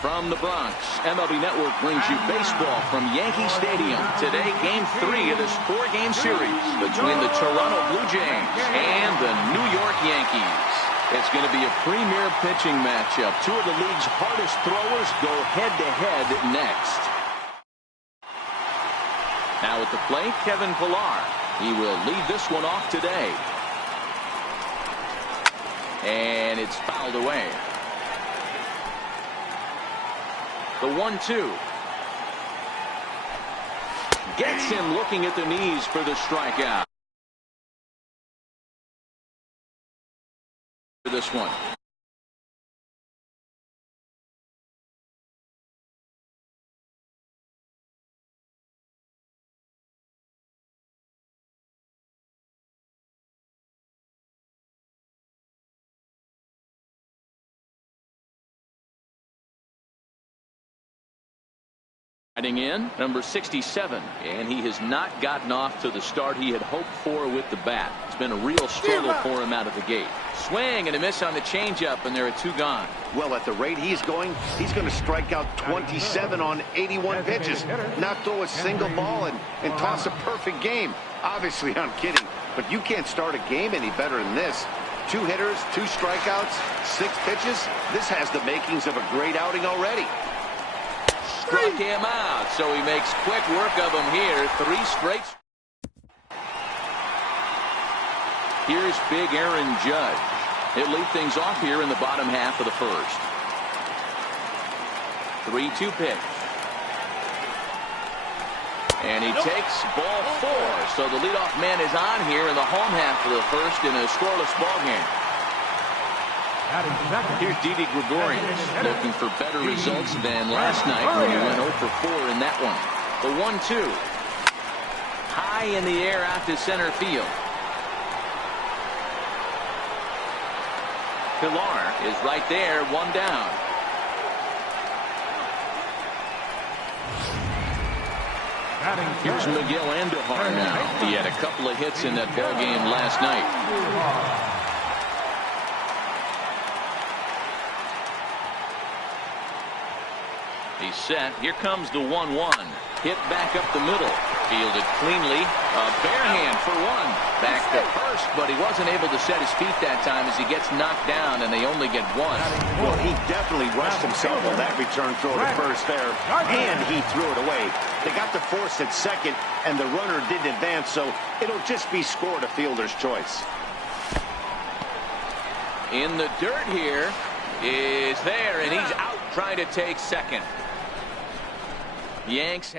From the Bronx, MLB Network brings you baseball from Yankee Stadium. Today, Game 3 of this 4-game series between the Toronto Blue Jays and the New York Yankees. It's going to be a premier pitching matchup. Two of the league's hardest throwers go head-to-head next. Now at the plate, Kevin Pillar. He will lead this one off today. And it's fouled away. The 1-2. Gets him looking at the knees for the strikeout. For this one. In number 67, and he has not gotten off to the start he had hoped for with the bat. It's been a real struggle for him out of the gate. Swing and a miss on the changeup, and there are 2 gone. Well, at the rate he's going to strike out 27 on 81 pitches, not throw a single ball and toss a perfect game. Obviously, I'm kidding, but you can't start a game any better than this. 2 hitters, 2 strikeouts, 6 pitches. This has the makings of a great outing already. Struck him out, so he makes quick work of him here. 3 straight. Here's big Aaron Judge. He'll lead things off here in the bottom half of the first. 3-2 pitch. And he takes ball 4. So the leadoff man is on here in the home half of the first in a scoreless ball game. Here's Didi Gregorius looking for better results than last night when he went 0 for 4 in that one. The 1-2. High in the air out to center field. Pillar is right there, 1 down. Here's Miguel Andujar now. He had a couple of hits in that ball game last night. He's set. Here comes the 1-1. Hit back up the middle. Fielded cleanly. A bare hand for 1. Back to first, but he wasn't able to set his feet that time as he gets knocked down, and they only get 1. Well, he definitely rushed himself on that return throw to first there, and he threw it away. They got the force at second, and the runner didn't advance, so it'll just be scored a fielder's choice. In the dirt here is there, and he's out trying to take second. Yanks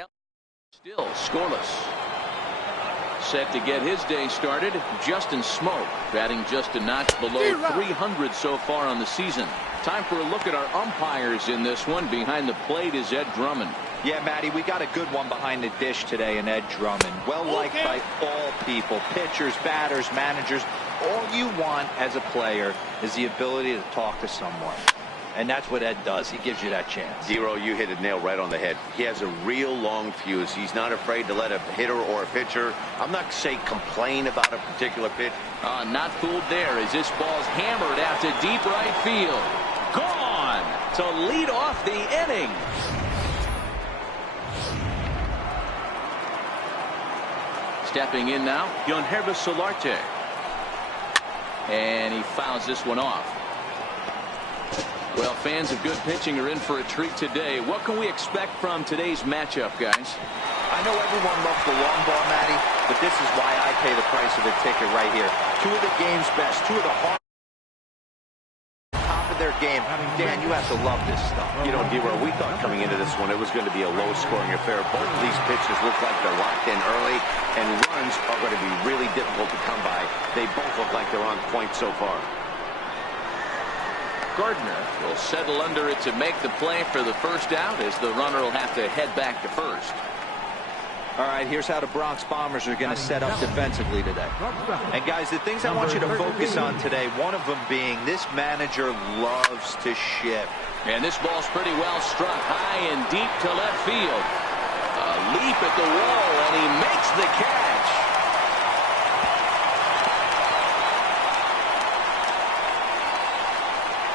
still scoreless. Set to get his day started, Justin Smoke, batting just a notch below 300 so far on the season. Time for a look at our umpires in this one. Behind the plate is Ed Drummond. Yeah, Matty, we got a good one behind the dish today in Ed Drummond. Well liked by all people, pitchers, batters, managers. All you want as a player is the ability to talk to someone. And that's what Ed does. He gives you that chance. Zero, you hit a nail right on the head. He has a real long fuse. He's not afraid to let a hitter or a pitcher, I'm not saying complain about a particular pitch. Not fooled there as this ball's hammered out to deep right field. Gone to lead off the inning. Stepping in now, Yankees Solarte. And he fouls this one off. Well, fans of good pitching are in for a treat today. What can we expect from today's matchup, guys? I know everyone loves the long ball, Matty, but this is why I pay the price of a ticket right here. 2 of the game's best, 2 of the hard top of their game. Dan, you have to love this stuff. You know, D-Row, we thought coming into this one it was going to be a low-scoring affair. Both of these pitches look like they're locked in early, and runs are going to be really difficult to come by. They both look like they're on point so far. Gardner will settle under it to make the play for the first out as the runner will have to head back to first. All right, here's how the Bronx Bombers are going to set up defensively today. And guys, the things I want you to focus on today, one of them being this manager loves to shift. And this ball's pretty well struck high and deep to left field. A leap at the wall, and he makes the catch.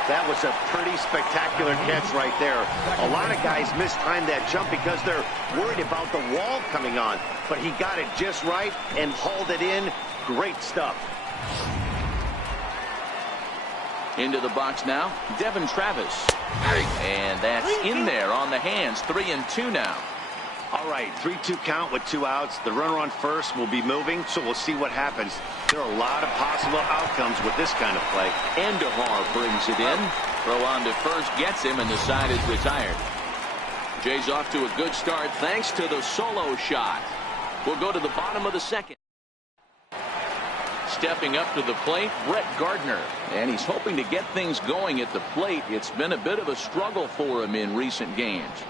That was a pretty spectacular catch right there. A lot of guys mistime that jump because they're worried about the wall coming on. But he got it just right and hauled it in. Great stuff. Into the box now, Devin Travis. And that's in there on the hands. 3-2 now. All right, 3-2 count with 2 outs. The runner on first will be moving, so we'll see what happens. There are a lot of possible outcomes with this kind of play. Andahar brings it in. Throw on to first gets him, and the side is retired. Jay's off to a good start thanks to the solo shot. We'll go to the bottom of the second. Stepping up to the plate, Brett Gardner. And he's hoping to get things going at the plate. It's been a bit of a struggle for him in recent games.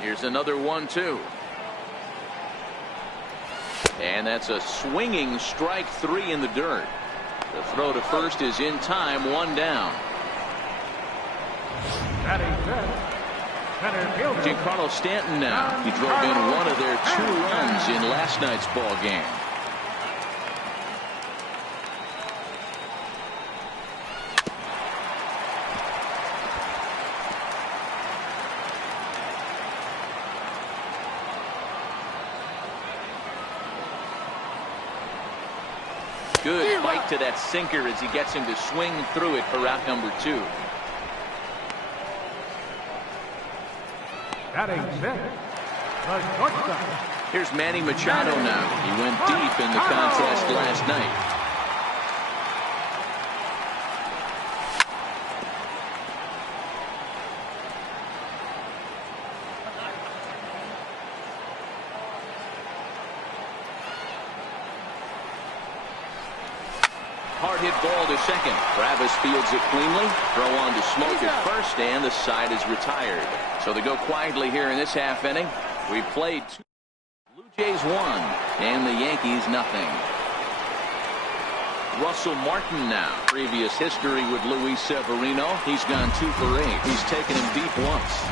Here's another 1-2. And that's a swinging strike 3 in the dirt. The throw to first is in time, 1 down. Giancarlo Stanton now. He drove in one of their 2 runs in last night's ball game. Good bite to that sinker as he gets him to swing through it for out number 2. Here's Manny Machado now. He went deep in the contest last night. Hard hit ball to second. Travis fields it cleanly. Throw on to Smoke at first, and the side is retired. So they go quietly here in this half inning. We've played 2. Blue Jays 1, and the Yankees nothing. Russell Martin now. Previous history with Luis Severino. He's gone 2 for 8. He's taken him deep once.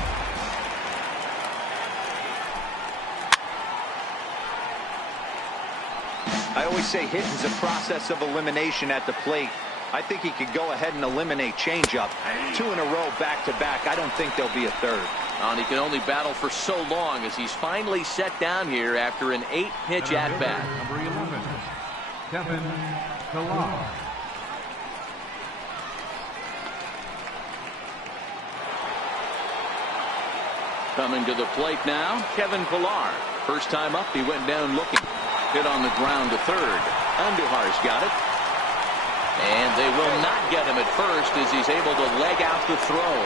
I always say hitting's a process of elimination at the plate. I think he could go ahead and eliminate changeup. 2 in a row back-to-back. I don't think there'll be a third. And he can only battle for so long as he's finally set down here after an 8-pitch at-bat. Number 11, Kevin Pillar. Coming to the plate now, Kevin Pillar. First time up, he went down looking. Hit on the ground to third. Andujar's got it. And they will not get him at first as he's able to leg out the throw.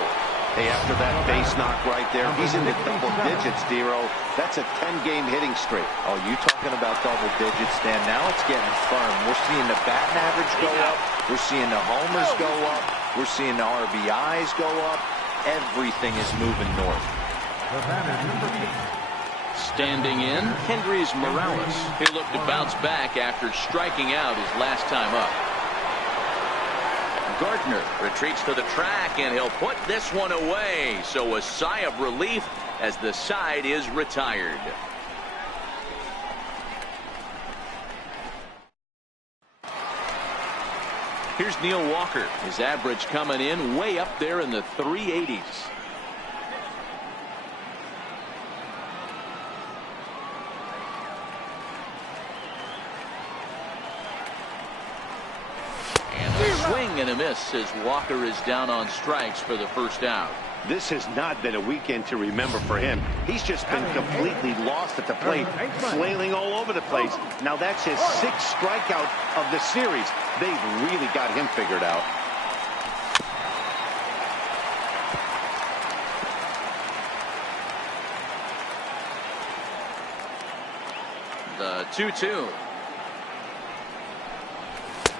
Hey, after that base knock right there, he's in the double digits, Dero. That's a 10-game hitting streak. Oh, you talking about double digits, Dan. Now it's getting firm. We're seeing the batting average go up. We're seeing the homers go up. We're seeing the RBIs go up. Everything is moving north. Standing in, Hendrys Morales. He'll look to bounce back after striking out his last time up. Gardner retreats to the track, and he'll put this one away. So a sigh of relief as the side is retired. Here's Neil Walker. His average coming in way up there in the 380s. Swing and a miss as Walker is down on strikes for the first out. This has not been a weekend to remember for him. He's just been completely lost at the plate, flailing all over the place. Now that's his 6th strikeout of the series. They've really got him figured out. The 2-2.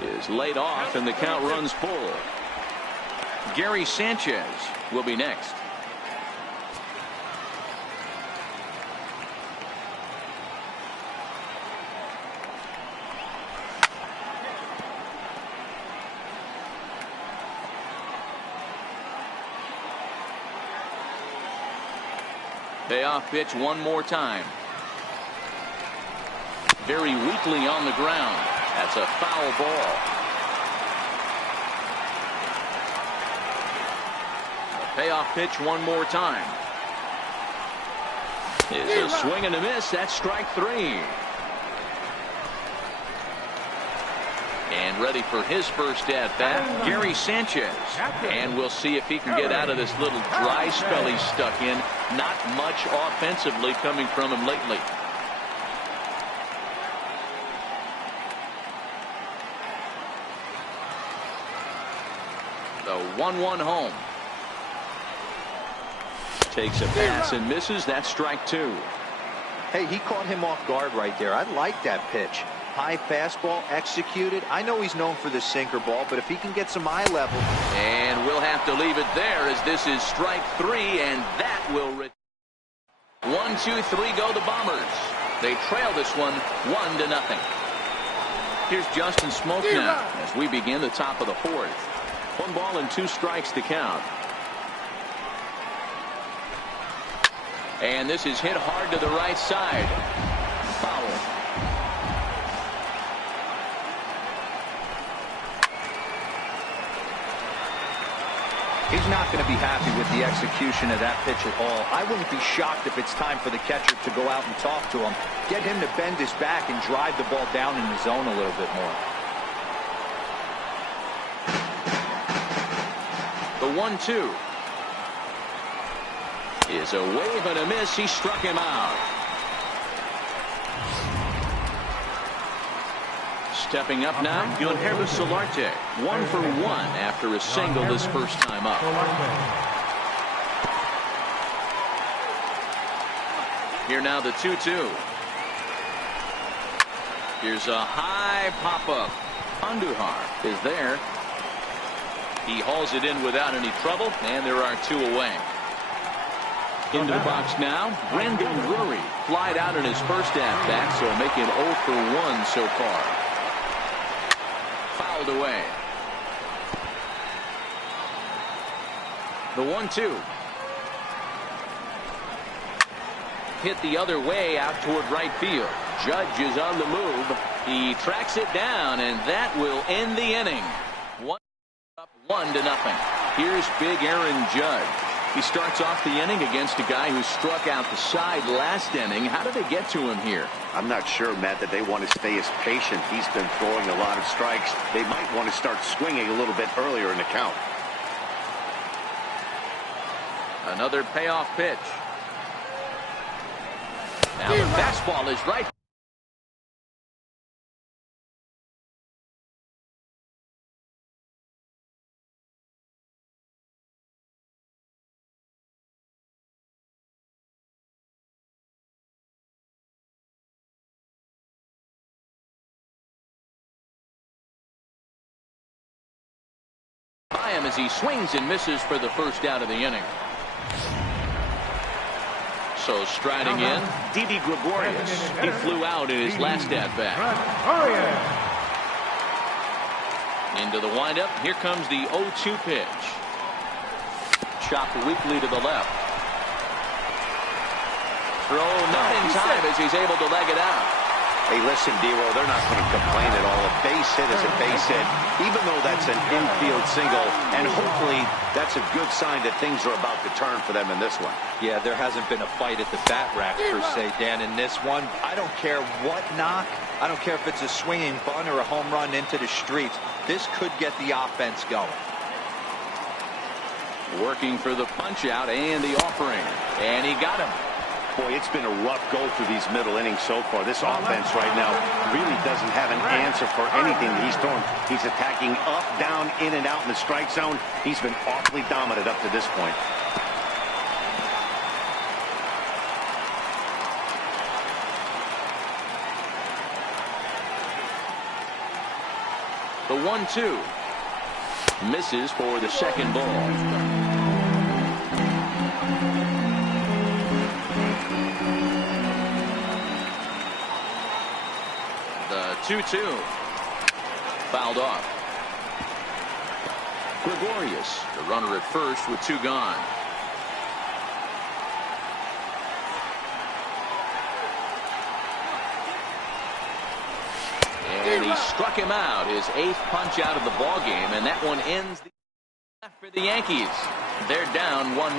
Is laid off, and the count runs full. Gary Sanchez will be next. Payoff pitch one more time. Very weakly on the ground. That's a foul ball. A payoff pitch one more time. Is a swing and a miss. That's strike three. And ready for his first at bat, Gary Sanchez. And we'll see if he can get out of this little dry spell he's stuck in. Not much offensively coming from him lately. The 1-1 home. Takes a pass and misses. That's strike two. Hey, he caught him off guard right there. I like that pitch. High fastball executed. I know he's known for the sinker ball, but if he can get some eye level. And we'll have to leave it there, as this is strike three, and that will 1-2-3 go the Bombers. They trail this one 1-0. Here's Justin Smoke now as we begin the top of the fourth. 1 ball and 2 strikes to count. And this is hit hard to the right side. Foul. He's not going to be happy with the execution of that pitch at all. I wouldn't be shocked if it's time for the catcher to go out and talk to him. Get him to bend his back and drive the ball down in the zone a little bit more. The 1-2 is a wave and a miss. He struck him out. Stepping up now, Guilherme Solarte. 1 for 1 after a single this first time up. Here now the 2-2. Here's a high pop-up. Andujar is there. He hauls it in without any trouble, and there are 2 away. Into the box now, Brendan Drury flied out in his first at-bat, so making 0 for 1 so far. Fouled away. The 1-2. Hit the other way out toward right field. Judge is on the move. He tracks it down, and that will end the inning. 1-0. Here's big Aaron Judge. He starts off the inning against a guy who struck out the side last inning. How did they get to him here? I'm not sure, Matt, that they want to stay as patient. He's been throwing a lot of strikes. They might want to start swinging a little bit earlier in the count. Another payoff pitch. Now the fastball is right. Him as he swings and misses for the first out of the inning. So striding in, Didi Gregorius. He flew out in his last at-bat. Into the windup. Here comes the 0-2 pitch. Chopped weakly to the left. Throw not in time as he's able to leg it out. Hey, listen, D-Roll, they're not going to complain at all. A base hit is a base hit, even though that's an infield single. And hopefully that's a good sign that things are about to turn for them in this one. Yeah, there hasn't been a fight at the bat rack, per se, Dan, in this one. I don't care what knock. I don't care if it's a swinging bunt or a home run into the streets. This could get the offense going. Working for the punch-out and the offering. And he got him. Boy, it's been a rough go through these middle innings so far. This offense right now really doesn't have an answer for anything that he's throwing. He's attacking up, down, in and out in the strike zone. He's been awfully dominant up to this point. The 1-2. Misses for the second ball. The 2-2. Fouled off. Gregorius, the runner at first with 2 gone. And he struck him out, his 8th punch out of the ball game, and that one ends the for the Yankees. They're down 1-0.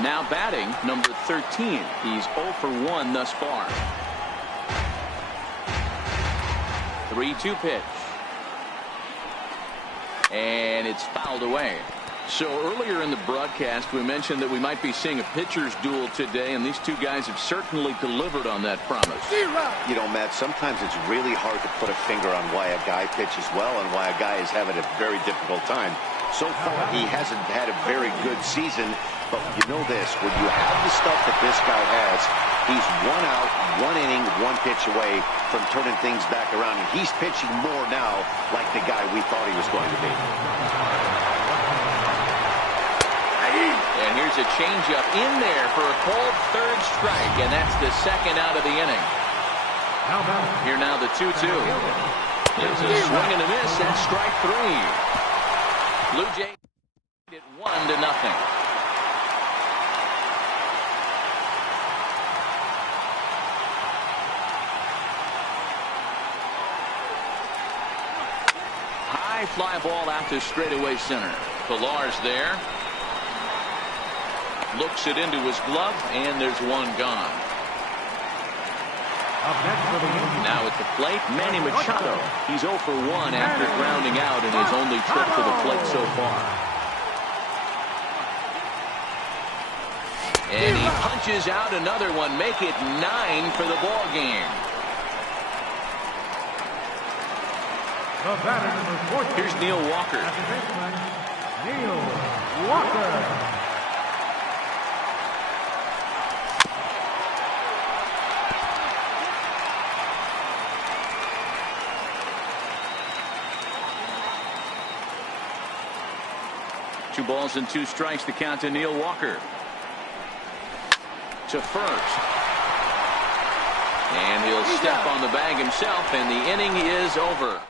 Now batting, number 13. He's 0 for 1 thus far. 3-2 pitch. And it's fouled away. So earlier in the broadcast, we mentioned that we might be seeing a pitcher's duel today, and these two guys have certainly delivered on that promise. You know, Matt, sometimes it's really hard to put a finger on why a guy pitches well and why a guy is having a very difficult time. So far, he hasn't had a very good season, but you know this, when you have the stuff that this guy has, he's 1 out, 1 inning, 1 pitch away from turning things back around, and he's pitching more now like the guy we thought he was going to be. And here's a changeup in there for a called 3rd strike, and that's the 2nd out of the inning. Here now the 2-2. It's a swing and a miss, and strike 3. Blue Jays at 1-0. High fly ball out to straightaway center. Pilar's there. Looks it into his glove, and there's 1 gone. Now at the plate, Manny Machado. He's 0 for 1 after grounding out in his only trip to the plate so far. And he punches out another one, make it 9 for the ball game. Here's Neil Walker. Neil Walker. Two balls and 2 strikes to count to Neil Walker. To first. And he'll step on the bag himself, and the inning is over.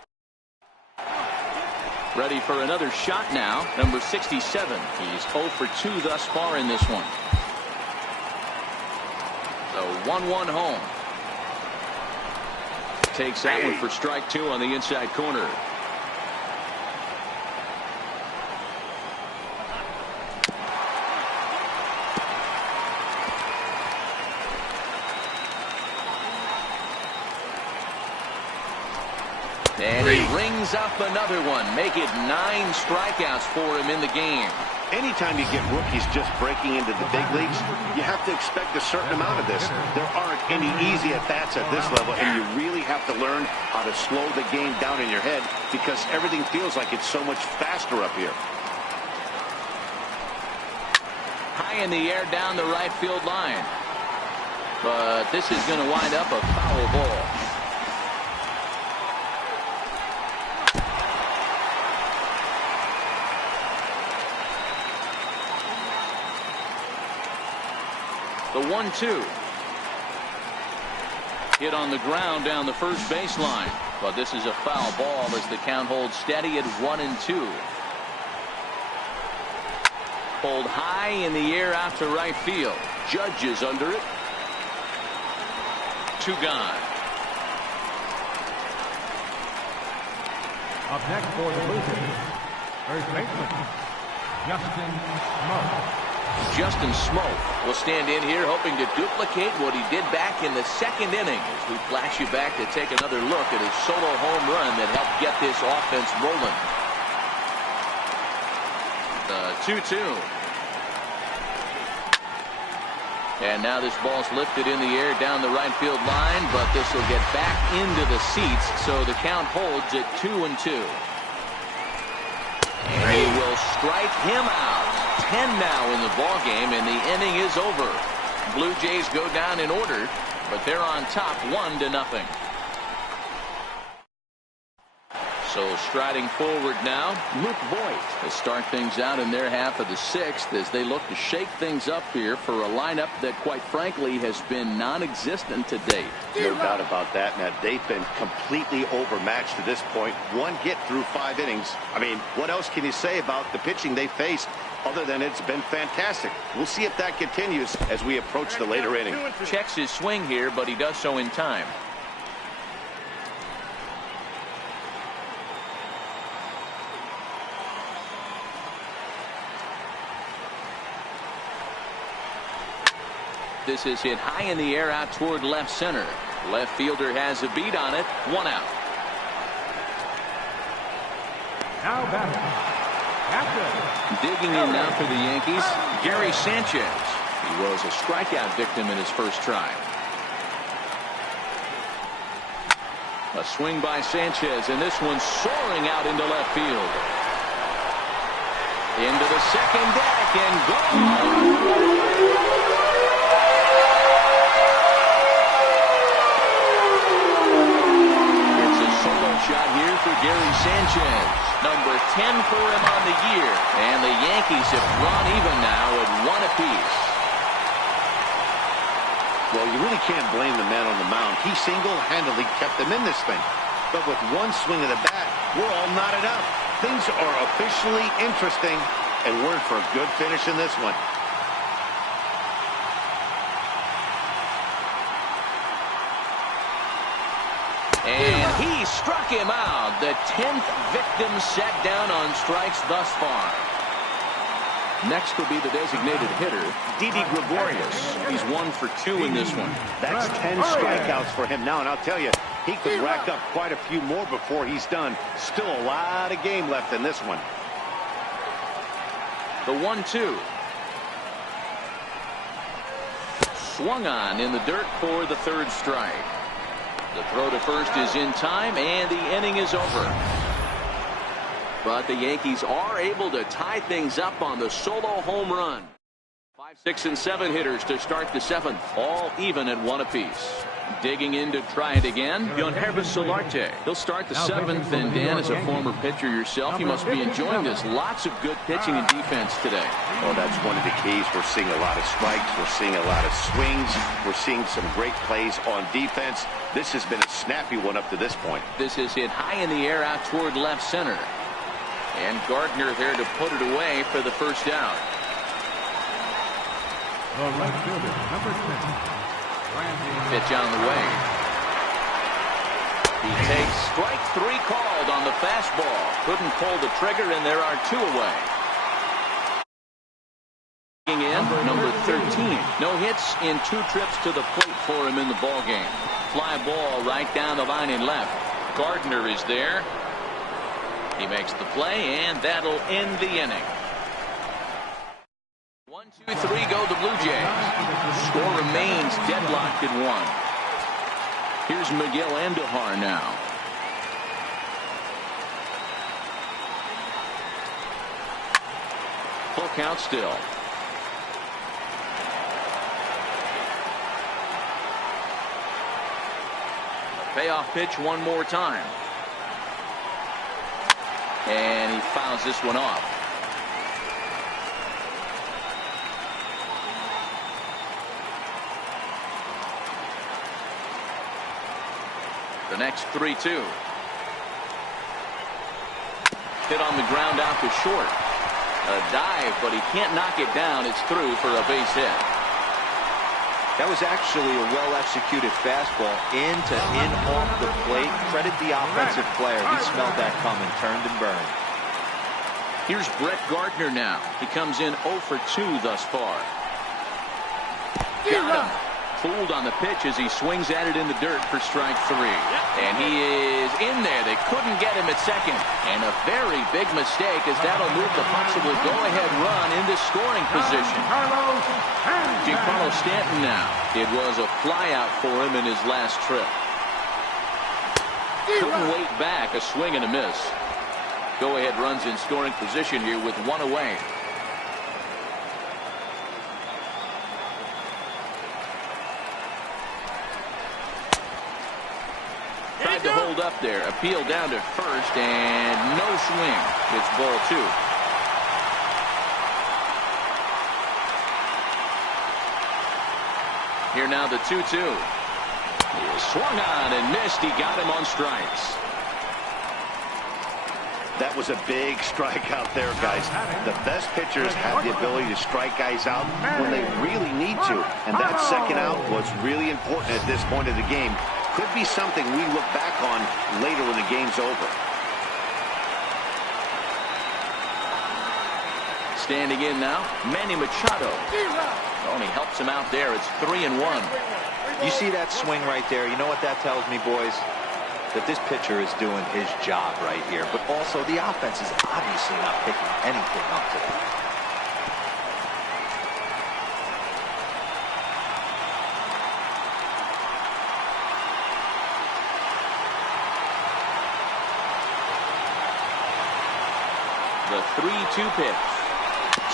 Ready for another shot now, number 67. He's 0 for 2 thus far in this one. So 1-1 home. Takes that one for strike 2 on the inside corner. And he rings up another one. Make it 9 strikeouts for him in the game. Anytime you get rookies just breaking into the big leagues, you have to expect a certain amount of this. There aren't any easy at-bats at this level, and you really have to learn how to slow the game down in your head because everything feels like it's so much faster up here. High in the air down the right field line. But this is going to wind up a foul ball. The 1-2. Hit on the ground down the first baseline. But this is a foul ball as the count holds steady at 1-2. Pulled high in the air out to right field. Judge is under it. 2 gone. Up next for the Blue Jays, first baseman, Justin Smoke. Justin Smoke will stand in here hoping to duplicate what he did back in the 2nd inning as we flash you back to take another look at his solo home run that helped get this offense rolling. The 2-2. And now this ball's lifted in the air down the right field line, but this will get back into the seats, so the count holds at 2-2. And he will strike him out. 10 now in the ball game, and the inning is over. Blue Jays go down in order, but they're on top 1-0. So striding forward now, Luke Voigt to start things out in their half of the sixth as they look to shake things up here for a lineup that quite frankly has been non-existent to date. No doubt about that, Matt. They've been completely overmatched to this point. One hit through 5 innings. I mean, what else can you say about the pitching they faced other than it's been fantastic? We'll see if that continues as we approach the later inning. Checks his swing here, but he does so in time. This is hit high in the air out toward left center. Left fielder has a beat on it. 1 out. Now batting. Digging in now for the Yankees, Gary Sanchez. He was a strikeout victim in his first try. A swing by Sanchez, and this one soaring out into left field. Into the second deck and gone. Shot here for Gary Sanchez. Number 10 for him on the year. And the Yankees have drawn even now at 1 apiece. Well, you really can't blame the man on the mound. He single-handedly kept them in this thing. But with one swing of the bat, we're all knotted up. Things are officially interesting, and we're in for a good finish in this one. And he struck him out. The 10th victim set down on strikes thus far. Next will be the designated hitter, Didi Gregorius. He's 1 for 2 in this one. That's 10 strikeouts for him now, and I'll tell you, he could rack up quite a few more before he's done. Still a lot of game left in this one. The 1-2. Swung on in the dirt for the 3rd strike. The throw to first is in time, and the inning is over. But the Yankees are able to tie things up on the solo home run. 5, 6, and 7 hitters to start the 7th, all even at 1 apiece. Digging in to try it again, Yankees Solarte. He'll start the 7th, and Dan, as a former pitcher yourself, you must be enjoying this. Lots of good pitching and defense today. Oh, that's one of the keys. We're seeing a lot of strikes. We're seeing a lot of swings. We're seeing some great plays on defense. This has been a snappy one up to this point. This is hit high in the air out toward left center. And Gardner there to put it away for the first out. The right fielder, number 10. Pitch on the way. He takes strike 3 called on the fastball. Couldn't pull the trigger, and there are 2 away. In number 13. No hits in 2 trips to the plate for him in the ballgame. Fly ball right down the line in left. Gardner is there. He makes the play, and that'll end the inning. 1, 2, 3 go the Blue Jays. Score remains deadlocked at 1. Here's Miguel Andujar now. Full count still. Payoff pitch one more time. And he fouls this one off. The next 3-2. Hit on the ground out to short. A dive, but he can't knock it down. It's through for a base hit. That was actually a well-executed fastball in off the plate. Credit the offensive player. He smelled that coming, turned and burned. Here's Brett Gardner now. He comes in 0 for 2 thus far. Got him. Fooled on the pitch as he swings at it in the dirt for strike 3. And he is in there. They couldn't get him at second. And a very big mistake, as that'll move the possible go-ahead run into scoring position. Giancarlo Stanton now. It was a flyout for him in his last trip. Couldn't wait back. A swing and a miss. Go-ahead runs in scoring position here with 1 away. tried to hold up there. Appeal down to first, and no swing. It's ball 2. Here now the 2-2. He swung on and missed. He got him on strikes. That was a big strikeout there, guys. The best pitchers have the ability to strike guys out when they really need to. And that second out was really important at this point of the game. Could be something we look back on later when the game's over. Standing in now, Manny Machado. Only helps him out there. It's 3-1. You see that swing right there? You know what that tells me, boys? That this pitcher is doing his job right here. But also the offense is obviously not picking anything up today. The 3-2 pitch.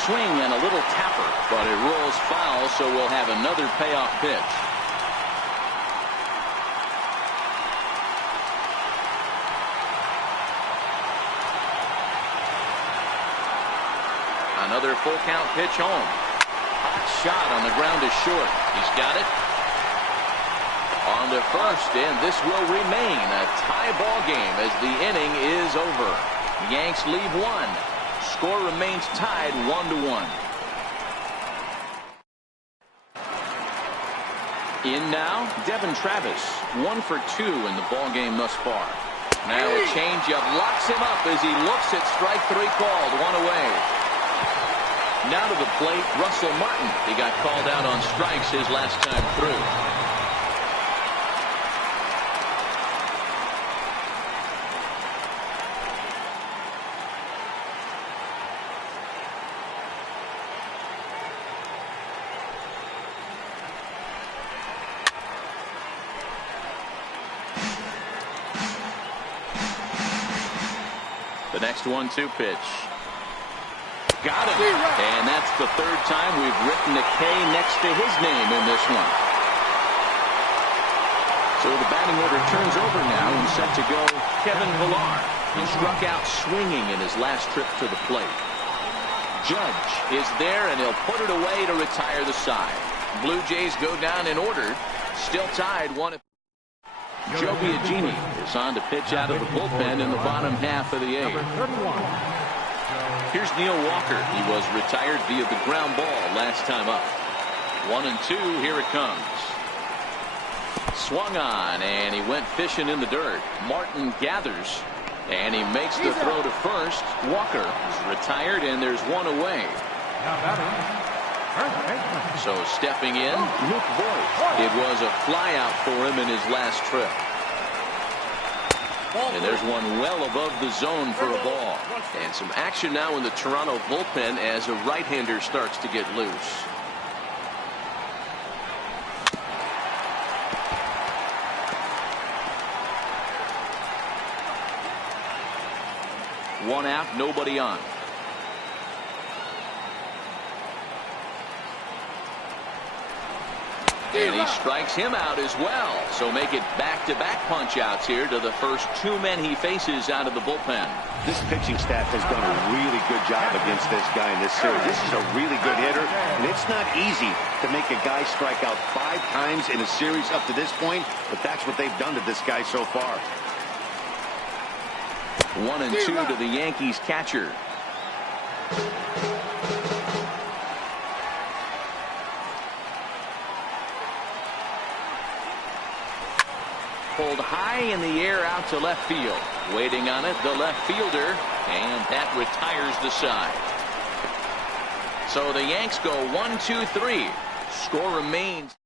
Swing and a little tapper, but it rolls foul, so we'll have another payoff pitch. Another full count pitch home. Hot shot on the ground is short. He's got it. On to first, and this will remain a tie ball game as the inning is over. Yanks leave 1. Score remains tied 1-1. In now, Devin Travis, 1 for 2 in the ball game thus far. Now a changeup locks him up as he looks at strike 3 called, 1 away. Now to the plate, Russell Martin. He got called out on strikes his last time through. The next 1-2 pitch. Got him. And that's the 3rd time we've written a K next to his name in this one. So the batting order turns over now and set to go Kevin Villar. He struck out swinging in his last trip to the plate. Judge is there, and he'll put it away to retire the side. Blue Jays go down in order. Still tied 1. Joe Biagini is on to pitch out of the bullpen in the bottom half of the 8th. Here's Neil Walker. He was retired via the ground ball last time up. 1-2. Here it comes. Swung on, and he went fishing in the dirt. Martin gathers, and he makes the throw to first. Walker is retired, and there's 1 away. So stepping in, Luke Voigt. It was a flyout for him in his last trip. And there's one well above the zone for a ball. And some action now in the Toronto bullpen as a right-hander starts to get loose. One out, nobody on. And he strikes him out as well. So make it back-to-back punch-outs here to the first 2 men he faces out of the bullpen. This pitching staff has done a really good job against this guy in this series. This is a really good hitter, and it's not easy to make a guy strike out 5 times in a series up to this point, but that's what they've done to this guy so far. 1-2 to the Yankees catcher. Pulled high in the air out to left field. Waiting on it, the left fielder, and that retires the side. So the Yanks go 1-2-3. Score remains.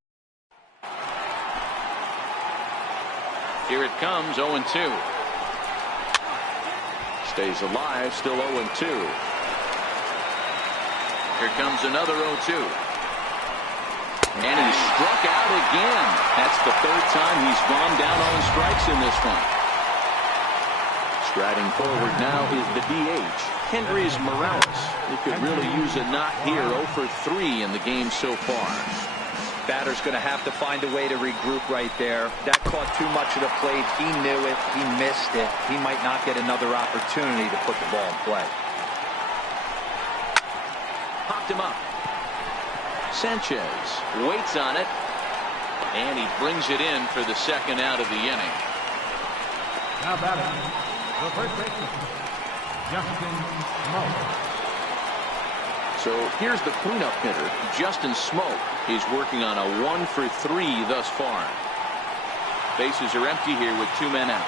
Here it comes, 0-2. Stays alive, still 0-2. Here comes another 0-2. And he struck out again. That's the 3rd time he's gone down on strikes in this one. Striding forward now is the DH, Kendrys Morales. He could really use a knock here. 0 for 3 in the game so far. Batter's going to have to find a way to regroup right there. That caught too much of the plate. He knew it. He missed it. He might not get another opportunity to put the ball in play. Popped him up. Sanchez waits on it. And he brings it in for the second out of the inning. Now batting, the first baseman, Justin Smoke. So here's the cleanup hitter, Justin Smoke. He's working on a 1-for-3 thus far. Bases are empty here with 2 men out.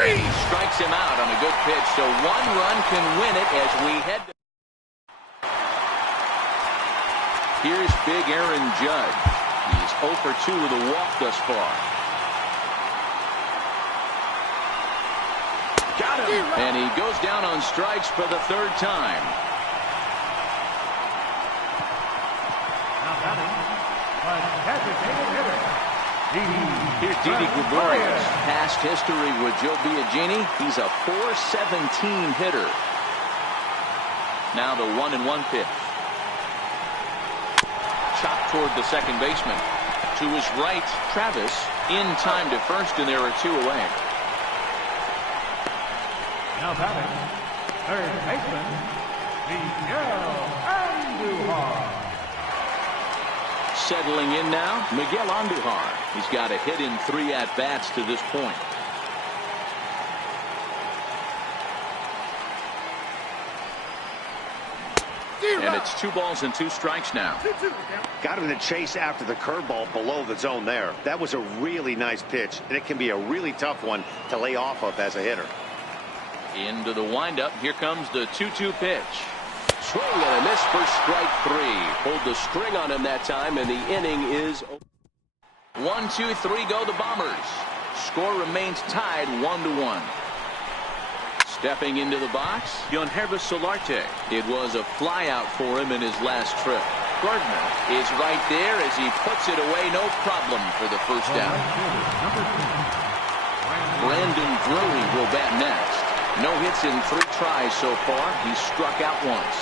He strikes him out on a good pitch, so 1 run can win it as we head to... Here's big Aaron Judge. He's 0 for 2 with a walk thus far. Got him. And he goes down on strikes for the 3rd time. Now batting, a designated hitter, Here's Didi Gregorius. Past history with Joe Biagini. He's a .417 hitter. Now the 1-1 pitch. Chopped toward the second baseman. To his right, Travis in time to first, and there are 2 away. now batting, third baseman, Miguel Andujar. Settling in now, Miguel Andujar. He's got a hit in 3 at-bats to this point. And it's 2 balls and 2 strikes now. Got him to chase after the curveball below the zone there. That was a really nice pitch, and it can be a really tough one to lay off of as a hitter. Into the windup. Here comes the 2-2 pitch. Swing and a miss for strike 3. Pulled the string on him that time, and the inning is 1-2-3 go the Bombers. Score remains tied 1-1. Stepping into the box, Yankees Solarte. It was a flyout for him in his last trip. Gardner is right there as he puts it away, no problem for the first down. Brandon Drury will bat next. No hits in 3 tries so far. He struck out once.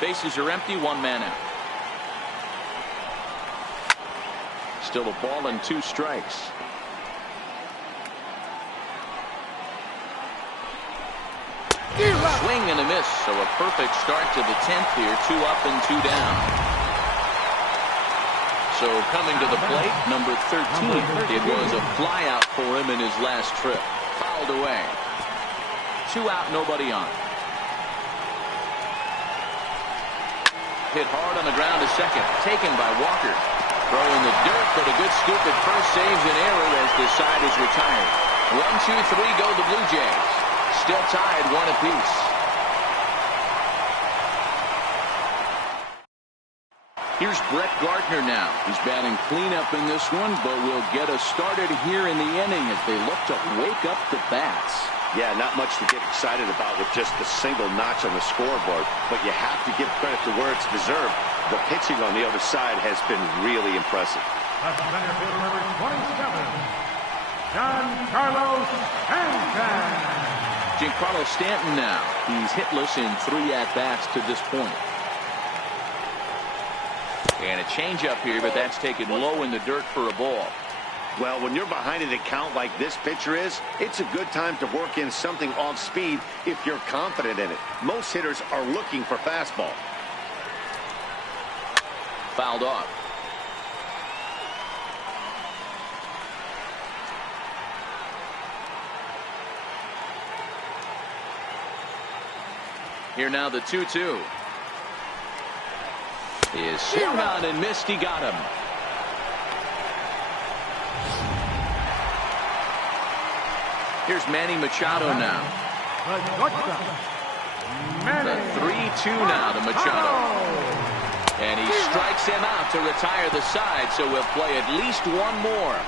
Bases are empty, 1 man out. Still a ball and 2 strikes. Swing and a miss, so a perfect start to the 10th here. 2 up and 2 down. So coming to the plate, number 13. It was a flyout for him in his last trip. Fouled away. 2 out, nobody on. Hit hard on the ground to second. Taken by Walker. Throw in the dirt, but a good scoop at first saves an error as the side is retired. 1-2-3 go the Blue Jays. Still tied 1 apiece. Here's Brett Gardner now. He's batting cleanup in this one, but will get us started here in the inning as they look to wake up the bats. Yeah, not much to get excited about with just a single notch on the scoreboard, but you have to give credit to where it's deserved. The pitching on the other side has been really impressive. That's center fielder number 27, Giancarlo Stanton. Giancarlo Stanton now. He's hitless in 3 at-bats to this point. And a changeup here, but that's taken low in the dirt for a ball. Well, when you're behind an account like this pitcher is, it's a good time to work in something off speed if you're confident in it. Most hitters are looking for fastball. Fouled off. Here now the 2-2. Is swung on and missed. He got him. Here's Manny Machado now. The 3-2 now to Machado. And he strikes him out to retire the side, so we'll play at least 1 more.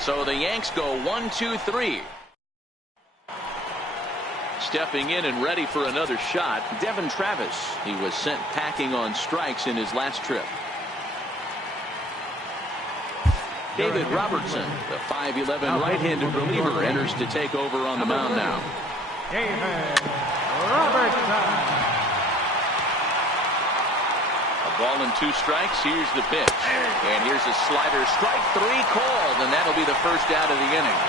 So the Yanks go 1-2-3. Stepping in and ready for another shot, Devin Travis. He was sent packing on strikes in his last trip. David Robertson, the 5'11" right-handed reliever, enters to take over on the mound now. David Robertson. A ball and 2 strikes. Here's the pitch. And here's a slider. Strike 3 called, and that'll be the first out of the inning.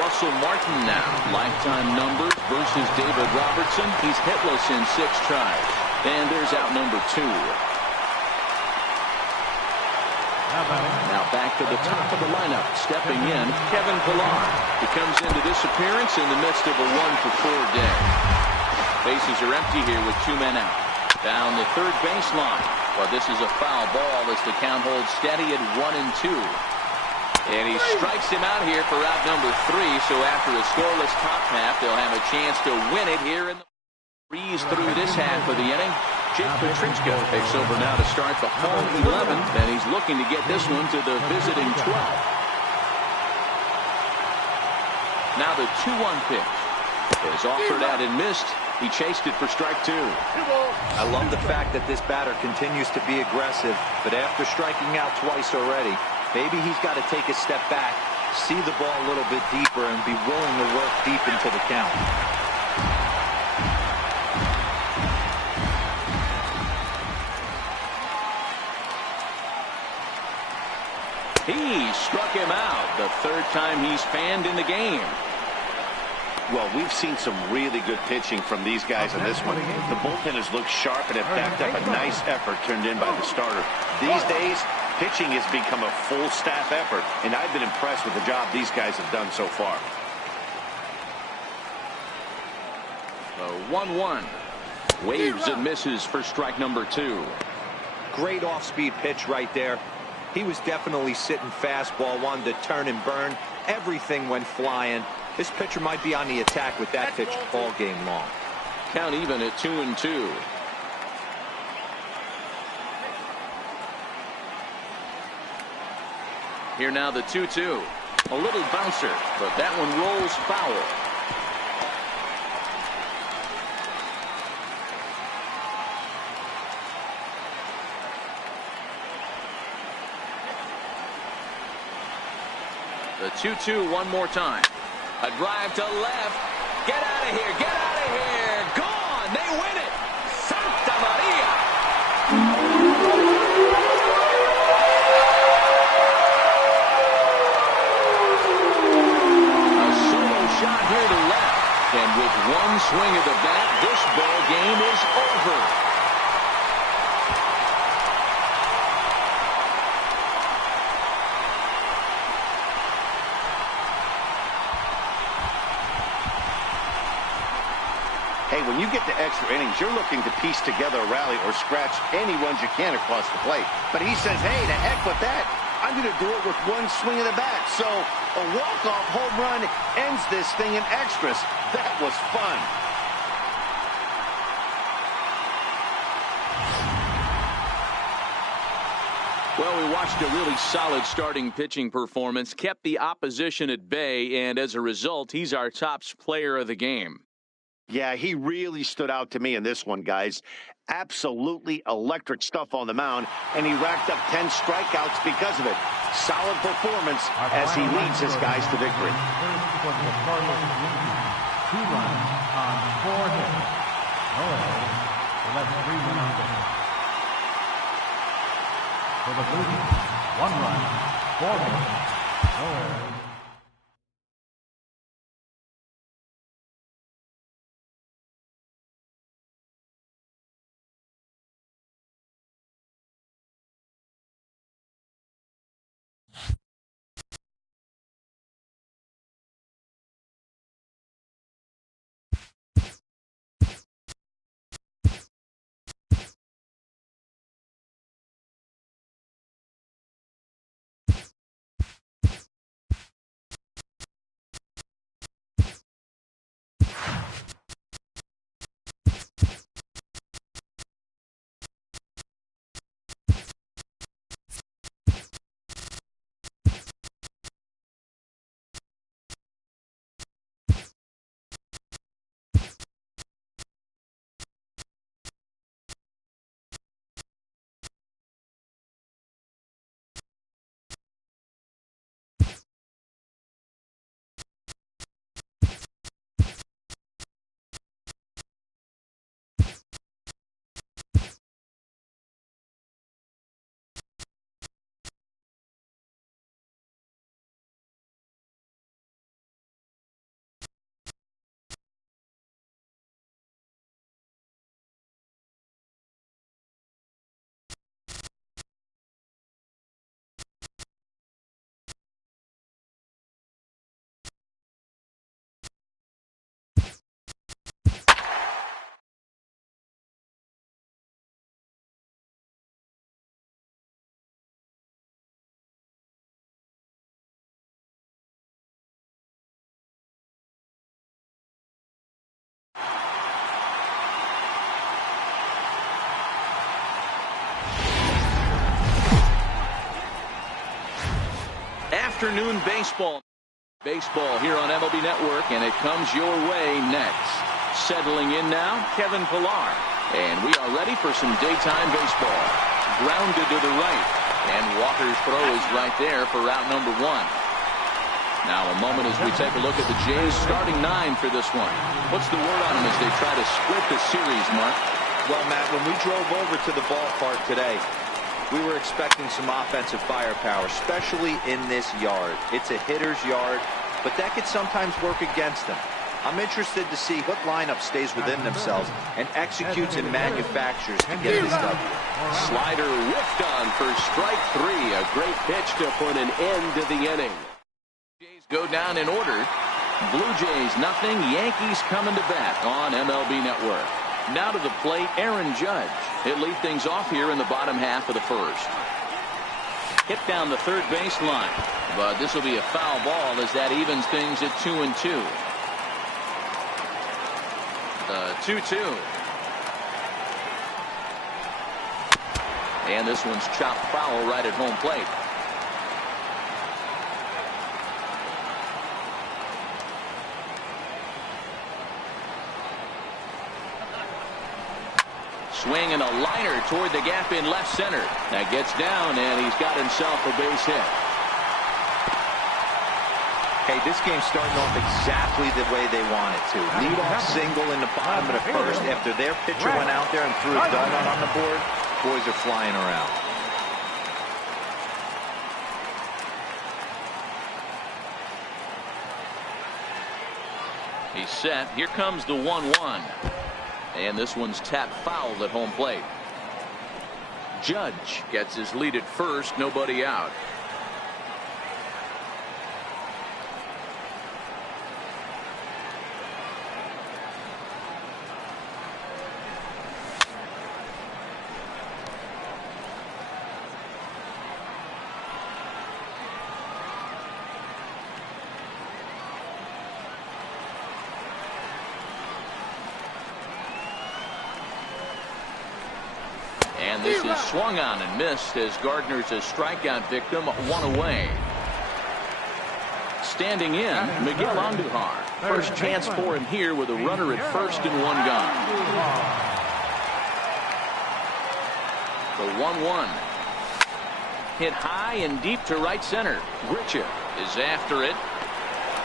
Russell Martin now. Lifetime numbers versus David Robertson. He's hitless in 6 tries. And there's out number 2. Now back to the top of the lineup. Stepping in, Kevin Pillar. He comes into this appearance in the midst of a 1-for-4 day. Bases are empty here with 2 men out. Down the third baseline. Well, this is a foul ball as the count holds steady at 1-2. And he strikes him out here for out number 3. So after a scoreless top half, they'll have a chance to win it here in the breeze through this half of the inning. Jake Petrinska takes over now to start the home 11th, and he's looking to get this one to the visiting 12th. Now the 2-1 pitch is offered out and missed. He chased it for strike 2. I love the fact that this batter continues to be aggressive, but after striking out twice already, maybe he's got to take a step back, see the ball a little bit deeper, and be willing to work deep into the count. He struck him out the 3rd time he's fanned in the game. Well, we've seen some really good pitching from these guys in this one. The bullpen has looked sharp and have backed up a nice effort turned in by the starter. These days, pitching has become a full staff effort, and I've been impressed with the job these guys have done so far. The 1-1. Waves and misses for strike number 2. Great off-speed pitch right there. He was definitely sitting fastball, wanted to turn and burn. Everything went flying. This pitcher might be on the attack with that pitch all game long. Count even at 2-2. Here now the 2-2. A little bouncer, but that one rolls foul. The 2-2 one more time. A drive to left. Get out of here. Get out of here. Gone. They win it. Santa Maria. A solo shot here to left. And with one swing of the bat, this ball game is over. Hey, when you get to extra innings, you're looking to piece together a rally or scratch any runs you can across the plate. But he says, hey, to heck with that. I'm going to do it with one swing of the bat. So a walk-off home run ends this thing in extras. That was fun. Well, we watched a really solid starting pitching performance, kept the opposition at bay, and as a result, he's our top player of the game. Yeah, he really stood out to me in this one, guys. Absolutely electric stuff on the mound, and he racked up 10 strikeouts because of it. Solid performance as he leads his guys to victory. 2 runs on 4 hits. No errors. So that's 3 men on base. For the Blue Jays, 1 run, 4 hits. No errors. afternoon baseball. Baseball here on MLB Network, and it comes your way next. Settling in now, Kevin Pillar. And we are ready for some daytime baseball. Grounded to the right. And Walker's throw is right there for route number 1. Now a moment as we take a look at the Jays starting 9 for this one. What's the word on them as they try to split the series, Mark? Well, Matt, when we drove over to the ballpark today, we were expecting some offensive firepower, especially in this yard. It's a hitter's yard, but that could sometimes work against them. I'm interested to see what lineup stays within themselves and executes and manufactures to get this done. Slider whiffed on for strike 3. A great pitch to put an end to the inning. Jays go down in order. Blue Jays nothing. Yankees coming to bat on MLB Network. Now to the plate, Aaron Judge. He'll lead things off here in the bottom half of the first. Hit down the third baseline, but this will be a foul ball as that evens things at 2-2. The 2-2. And this one's chopped foul right at home plate. Swing and a liner toward the gap in left center. That gets down, and he's got himself a base hit. Hey, this game's starting off exactly the way they want it to. Lead-off single in the bottom of the first after their pitcher went out there and threw a donut on the board. Boys are flying around. He's set. Here comes the 1-1. And this one's tapped foul at home plate. Judge gets his lead at first, nobody out. And this is swung on and missed as Gardner's a strikeout victim, 1 away. Standing in, Miguel Andujar. First chance for him here with a runner at first and 1 gone. The 1-1. Hit high and deep to right center. Grichuk is after it.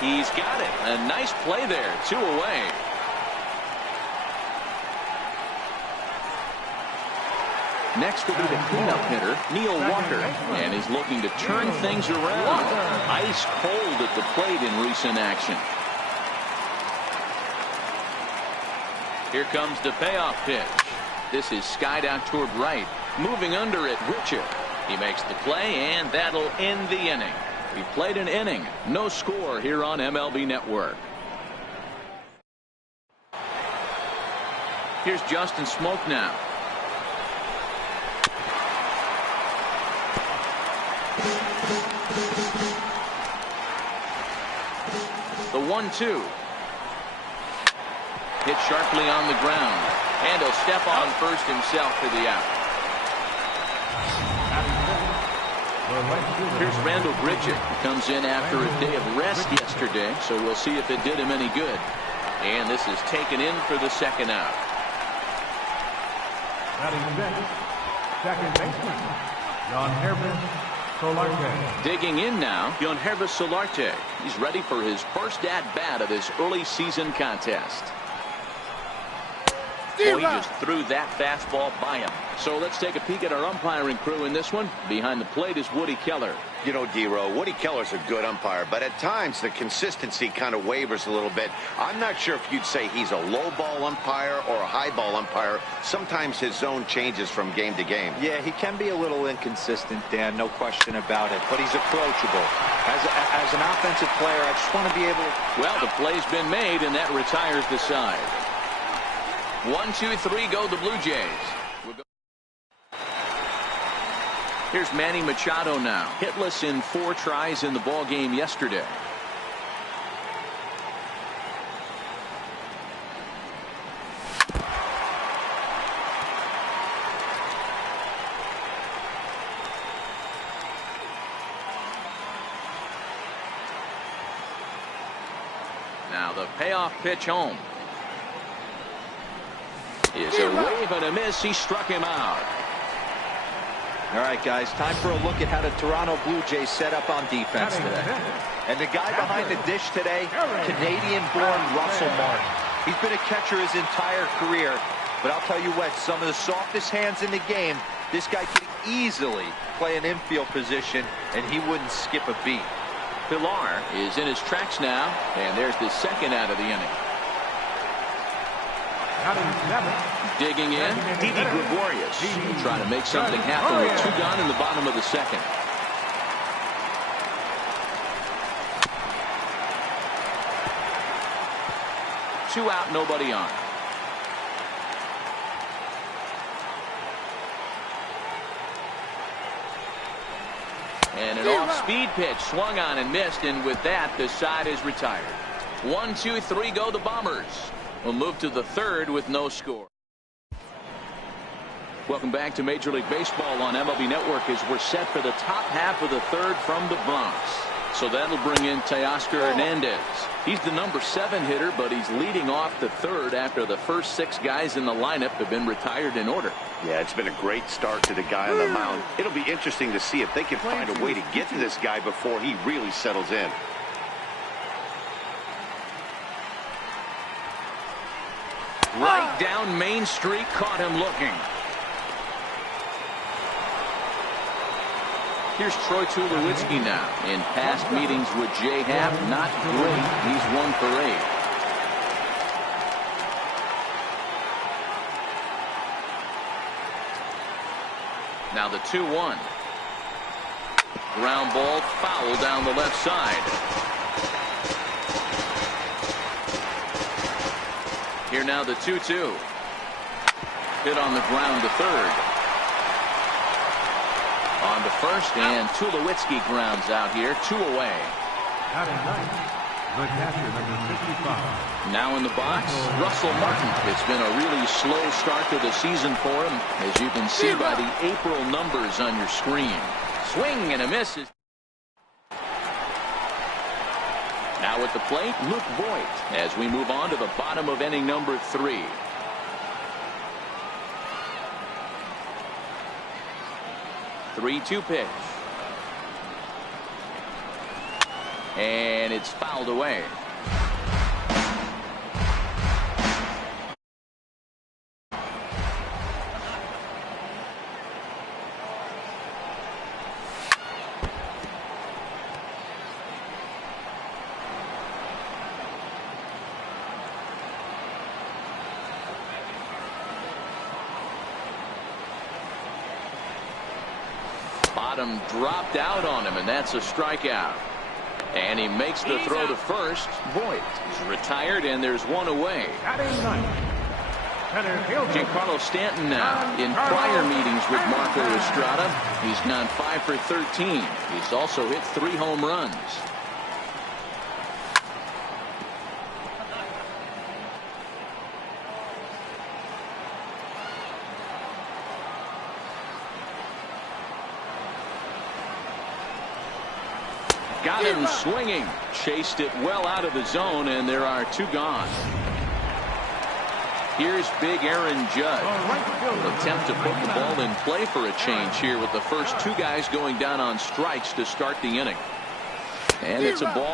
He's got it. A nice play there. 2 away. Next will be the cleanup hitter, Neil Walker, and he's looking to turn things around. Ice cold at the plate in recent action. Here comes the payoff pitch. This is skied out toward right. Moving under it, Grichuk. He makes the play, and that'll end the inning. We played an inning. No score here on MLB Network. Here's Justin Smoke now. The 1-2. Hit sharply on the ground. And he'll step on first himself for the out. Here's Randall Grichuk. He comes in after a day of rest yesterday, so we'll see if it did him any good. And this is taken in for the second out. Second baseman, Yankees Solarte. Digging in now, Yankees Solarte. He's ready for his first at-bat of this early season contest. Oh, he just threw that fastball by him. So let's take a peek at our umpiring crew in this one. Behind the plate is Woody Keller. You know, D-Row, Woody Keller's a good umpire, but at times the consistency kind of wavers a little bit. I'm not sure if you'd say he's a low ball umpire or a high ball umpire. Sometimes his zone changes from game to game. Yeah, he can be a little inconsistent, Dan, no question about it, but he's approachable. As an offensive player, I just want to be able to... Well, the play's been made, and that retires the side. 1, 2, 3 go the Blue Jays. Here's Manny Machado now. Hitless in 4 tries in the ball game yesterday. Now the payoff pitch home. Is a wave and a miss. He struck him out. All right, guys, time for a look at how the Toronto Blue Jays set up on defense today. And the guy behind the dish today, Canadian-born Russell Martin. He's been a catcher his entire career, but I'll tell you what, some of the softest hands in the game, this guy could easily play an infield position, and he wouldn't skip a beat. Pilar is in his tracks now, and there's the second out of the inning. Digging in, Didi Gregorius will try to make something happen with 2 gone in the bottom of the second. Two out, nobody on. And an off-speed pitch swung on and missed, and with that, the side is retired. 1, 2, 3 go the Bombers. We'll move to the third with no score. Welcome back to Major League Baseball on MLB Network as we're set for the top half of the third from the Bronx. So that'll bring in Teoscar Hernandez. He's the number 7 hitter, but he's leading off the third after the first 6 guys in the lineup have been retired in order. Yeah, it's been a great start to the guy on the mound. It'll be interesting to see if they can find a way to get to this guy before he really settles in. Right down Main Street, caught him looking. Here's Troy Tulowitzki now. In past meetings with Jay Happ, not great. He's 1 for 8. Now the 2-1. Ground ball, foul down the left side. Here now the 2-2. Hit on the ground to third. On to first, and Tulowitzki grounds out here. 2 away. The catcher, number 55. Now in the box, Russell Martin. It's been a really slow start to the season for him, as you can see by the April numbers on your screen. Swing and a miss. Now at the plate, Luke Voigt, as we move on to the bottom of inning number 3. Three-two pitch. And it's fouled away. Bottom dropped out on him, and that's a strikeout. And he makes the throw to first. Voigt is retired, and there's 1 away. Giancarlo Stanton now. In prior meetings with Marco Estrada, he's gone 5 for 13. He's also hit 3 home runs. Got him swinging. Chased it well out of the zone, and there are 2 gone. Here's big Aaron Judge. Attempt to put the ball in play for a change here with the first 2 guys going down on strikes to start the inning. And it's a ball.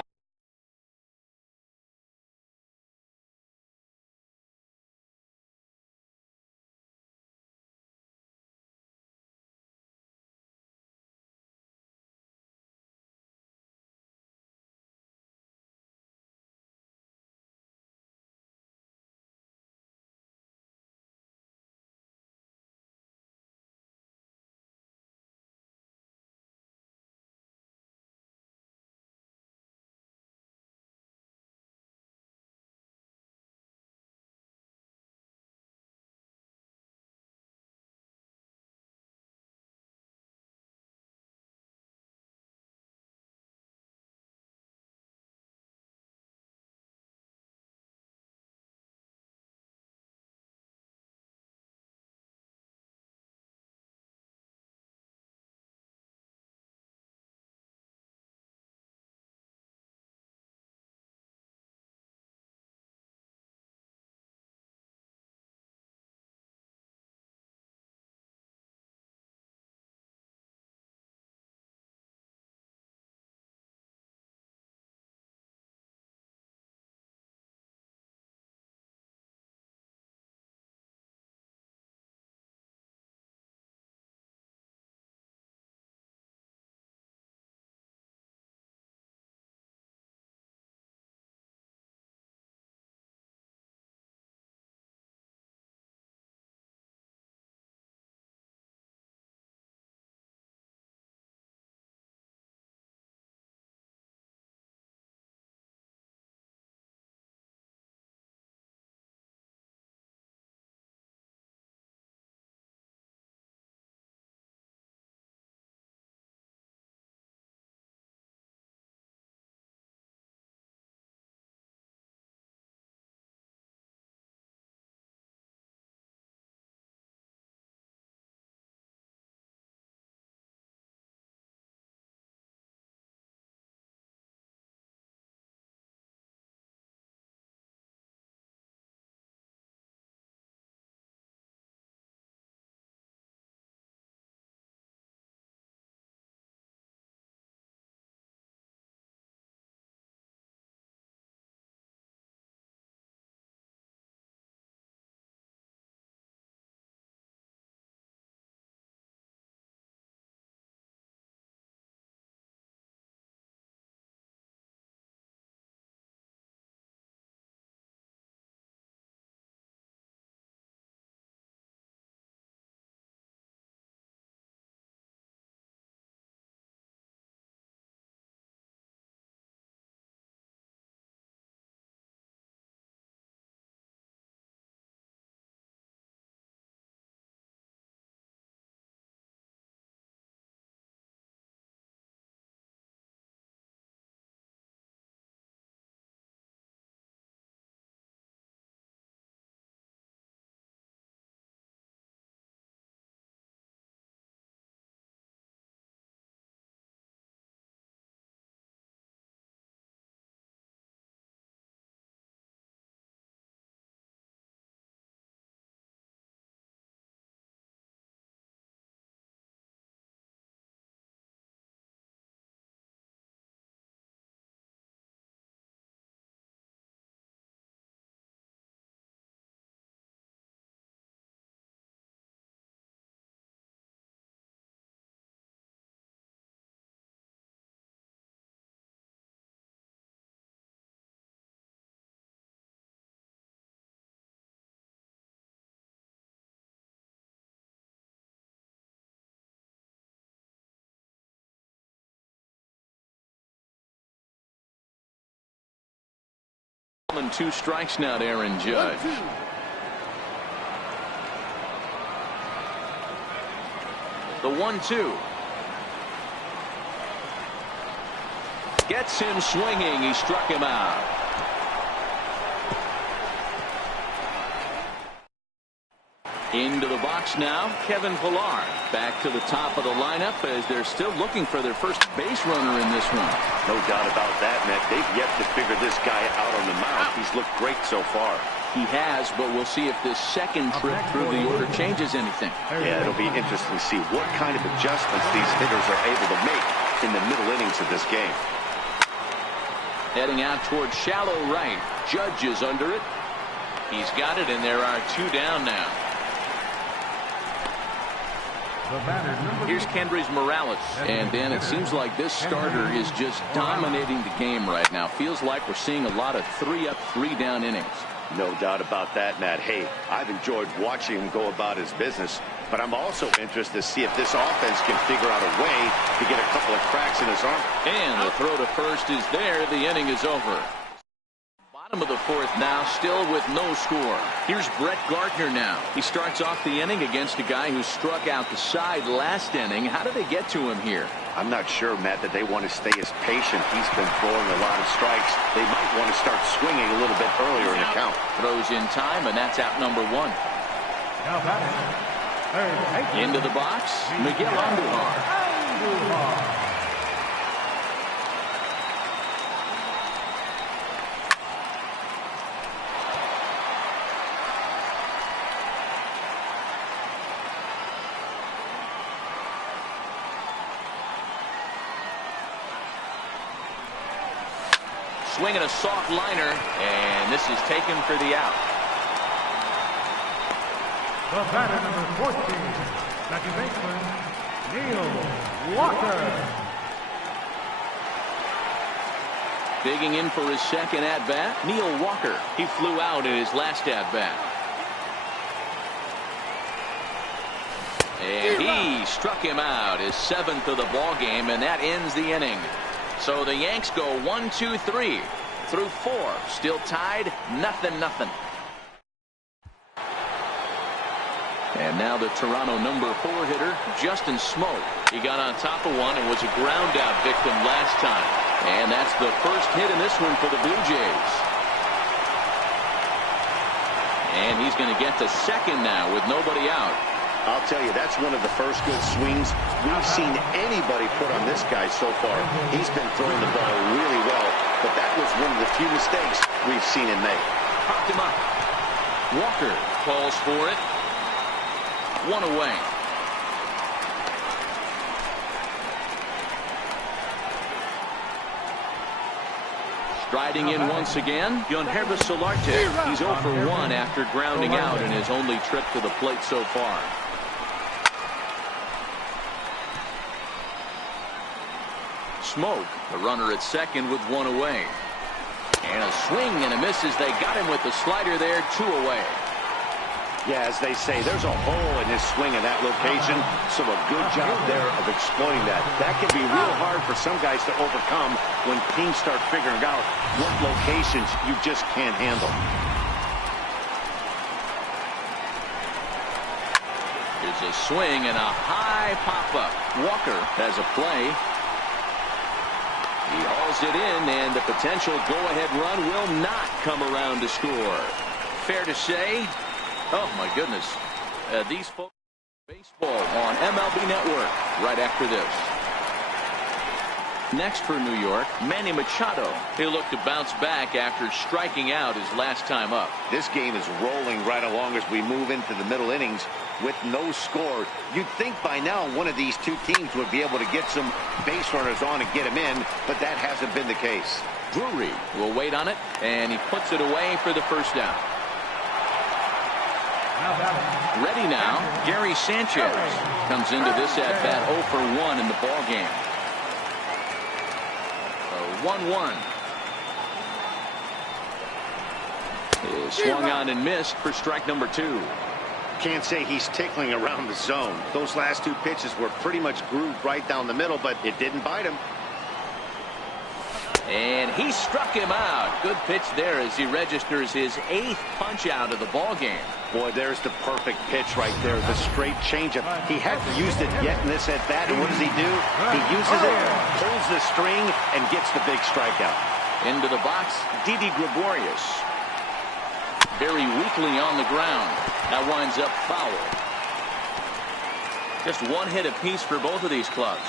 And 2 strikes now to Aaron Judge. The 1-2. Gets him swinging. He struck him out. Into the box now, Kevin Pillar. Back to the top of the lineup as they're still looking for their first base runner in this one. No doubt about that, Matt. They've yet to figure this guy out on the mound. He's looked great so far. He has, but we'll see if this second trip through the order changes anything. Yeah, it'll be interesting to see what kind of adjustments these hitters are able to make in the middle innings of this game. Heading out towards shallow right. Judge is under it. He's got it, and there are 2 down now. Here's Kendrys Morales. And Dan, it seems like this starter is just dominating the game right now. Feels like we're seeing a lot of 3-up, 3-down innings. No doubt about that, Matt. Hey, I've enjoyed watching him go about his business, but I'm also interested to see if this offense can figure out a way to get a couple of cracks in his arm. And the throw to first is there. The inning is over. Bottom of the 4th now, still with no score. Here's Brett Gardner now. He starts off the inning against a guy who struck out the side last inning. How did they get to him here? I'm not sure, Matt, that they want to stay as patient. He's been throwing a lot of strikes. They might want to start swinging a little bit earlier in the count. Throws in time, and that's out number 1. Into the box, Miguel Andujar. Swinging a soft liner, and this is taken for the out. The batter, number 14, second baseman, Neil Walker. Digging in for his second at-bat, Neil Walker. He flew out in his last at-bat. And he struck him out, his 7th of the ball game, and that ends the inning. So the Yanks go 1-2-3 through 4, still tied, 0-0. And now the Toronto number 4 hitter, Justin Smoak. He got on top of one and was a ground out victim last time. And that's the first hit in this one for the Blue Jays. And he's going to get to second now with nobody out. I'll tell you, that's one of the first good swings we've seen anybody put on this guy so far. He's been throwing the ball really well, but that was one of the few mistakes we've seen him make. Popped him up. Walker calls for it. 1 away. Striding in once again, Yankees Solarte. He's 0 for 1 after grounding out in his only trip to the plate so far. Smoak, the runner at second with 1 away. And a swing and a miss as they got him with the slider there, 2 away. Yeah, as they say, there's a hole in his swing in that location, so a good job there of exploiting that. That can be real hard for some guys to overcome when teams start figuring out what locations you just can't handle. Here's a swing and a high pop-up. Walker has a play. He hauls it in, and the potential go-ahead run will not come around to score. Fair to say, oh my goodness, these folks baseball on MLB Network right after this. Next for New York, Manny Machado. He'll look to bounce back after striking out his last time up. This game is rolling right along as we move into the middle innings with no score. You'd think by now one of these two teams would be able to get some base runners on and get them in, but that hasn't been the case. Drury will wait on it, and he puts it away for the first down. Ready now, Gary Sanchez comes into this at-bat 0 for 1 in the ball game. 1-1. Is swung on and missed for strike number 2. Can't say he's tickling around the zone. Those last 2 pitches were pretty much grooved right down the middle, but it didn't bite him. And he struck him out. Good pitch there as he registers his 8th punch out of the ball game. Boy, there's the perfect pitch right there. The straight changeup. He hadn't used it yet in this at-bat. And what does he do? He uses it, pulls the string, and gets the big strikeout. Into the box, Didi Gregorius. Very weakly on the ground. That winds up foul. Just one hit apiece for both of these clubs.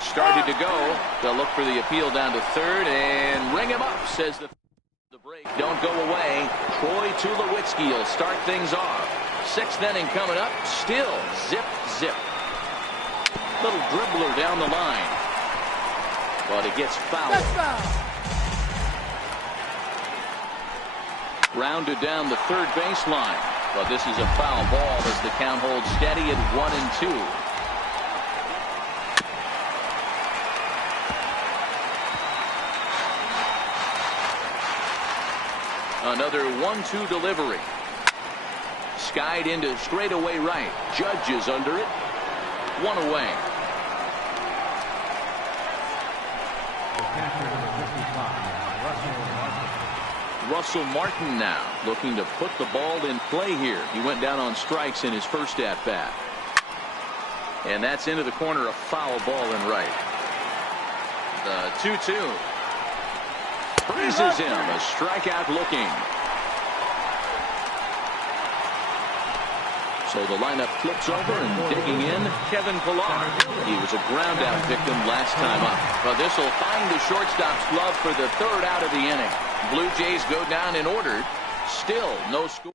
Started to go. They'll look for the appeal down to third and ring him up, says the break. Don't go away. Troy Tulowitzki will start things off. 6th inning coming up. Still zip, zip. Little dribbler down the line. But it gets fouled. Rounded down the third baseline. But this is a foul ball as the count holds steady at 1-2. Another 1-2 delivery. Skied into straightaway right. Judge is under it. 1 away. Russell Martin now looking to put the ball in play here. He went down on strikes in his first at-bat. And that's into the corner, a foul ball in right. The 2-2. Freezes him, a strikeout looking. So the lineup flips over and digging in, Kevin Pillar. He was a ground out victim last time up. But this will find the shortstop's glove for the 3rd out of the inning. Blue Jays go down in order. Still no score.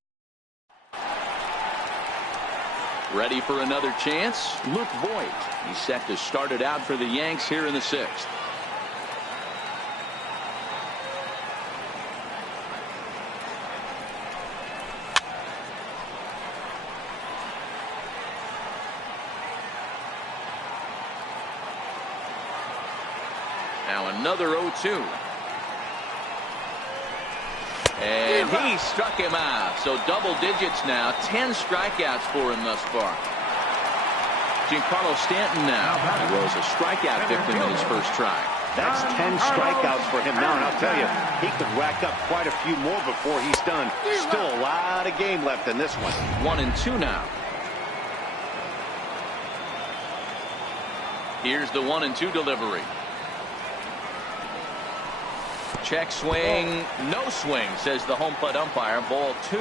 Ready for another chance? Luke Voigt. He's set to start it out for the Yanks here in the 6th. Now another 0-2. And he struck him out. So double digits now. 10 strikeouts for him thus far. Giancarlo Stanton now. He was a strikeout victim in his first try. That's 10 strikeouts for him now. And I'll tell you, he could rack up quite a few more before he's done. Still a lot of game left in this one. 1-2 now. Here's the 1-2 delivery. Check swing, no swing, says the home plate umpire. Ball 2.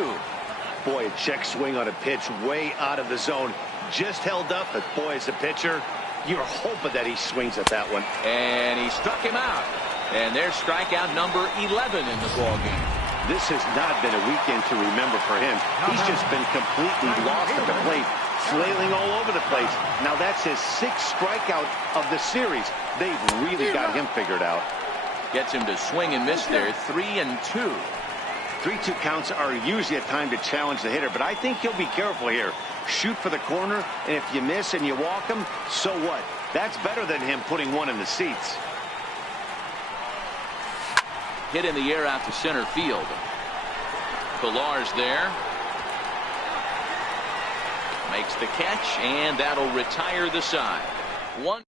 Boy, a check swing on a pitch way out of the zone. Just held up, but boy, as a pitcher, you're hoping that he swings at that one. And he struck him out. And there's strikeout number 11 in the ball game. This has not been a weekend to remember for him. He's just been completely lost at the plate, flailing all over the place. Now that's his 6th strikeout of the series. They've really got him figured out. Gets him to swing and miss there. 3-2. 3-2 counts are usually a time to challenge the hitter, but I think he'll be careful here. Shoot for the corner, and if you miss and you walk him, so what? That's better than him putting one in the seats. Hit in the air out to center field. Pillar's there. Makes the catch, and that'll retire the side. 1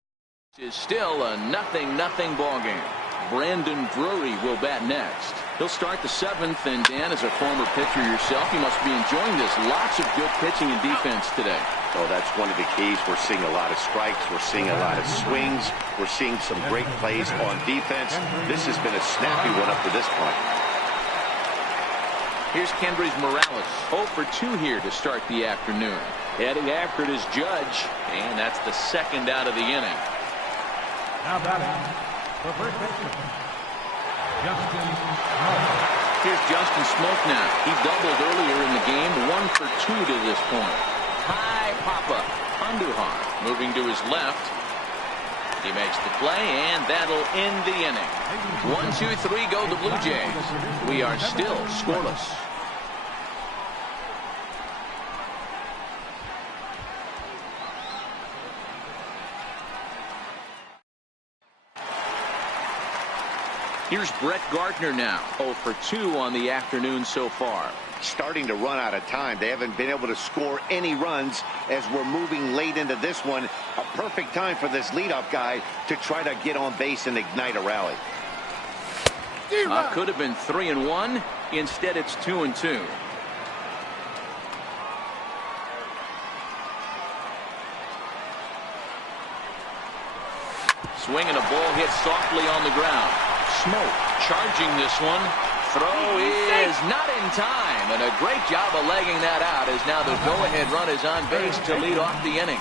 is still a 0-0 ball game. Brandon Drury will bat next. He'll start the 7th, and Dan, as a former pitcher yourself, you must be enjoying this. Lots of good pitching and defense today. Oh, that's one of the keys. We're seeing a lot of strikes. We're seeing a lot of swings. We're seeing some great plays on defense. This has been a snappy one up to this point. Here's Kendrys Morales. 0 for 2 here to start the afternoon. Heading after it is Judge, and that's the 2nd out of the inning. Now batting for first baseman, Justin Smoke. Here's Justin Smoke now. He doubled earlier in the game. 1 for 2 to this point. High pop-up. Andujar moving to his left. He makes the play, and that'll end the inning. 1-2-3 go the Blue Jays. We are still scoreless. Here's Brett Gardner now. 0 for 2 on the afternoon so far. Starting to run out of time. They haven't been able to score any runs as we're moving late into this one. A perfect time for this leadoff guy to try to get on base and ignite a rally. Could have been 3-1. Instead, it's 2-2. Swing and a ball hit softly on the ground. Smoke charging this one. Throw is not in time, and a great job of legging that out as now the go-ahead run is on base to lead off the inning.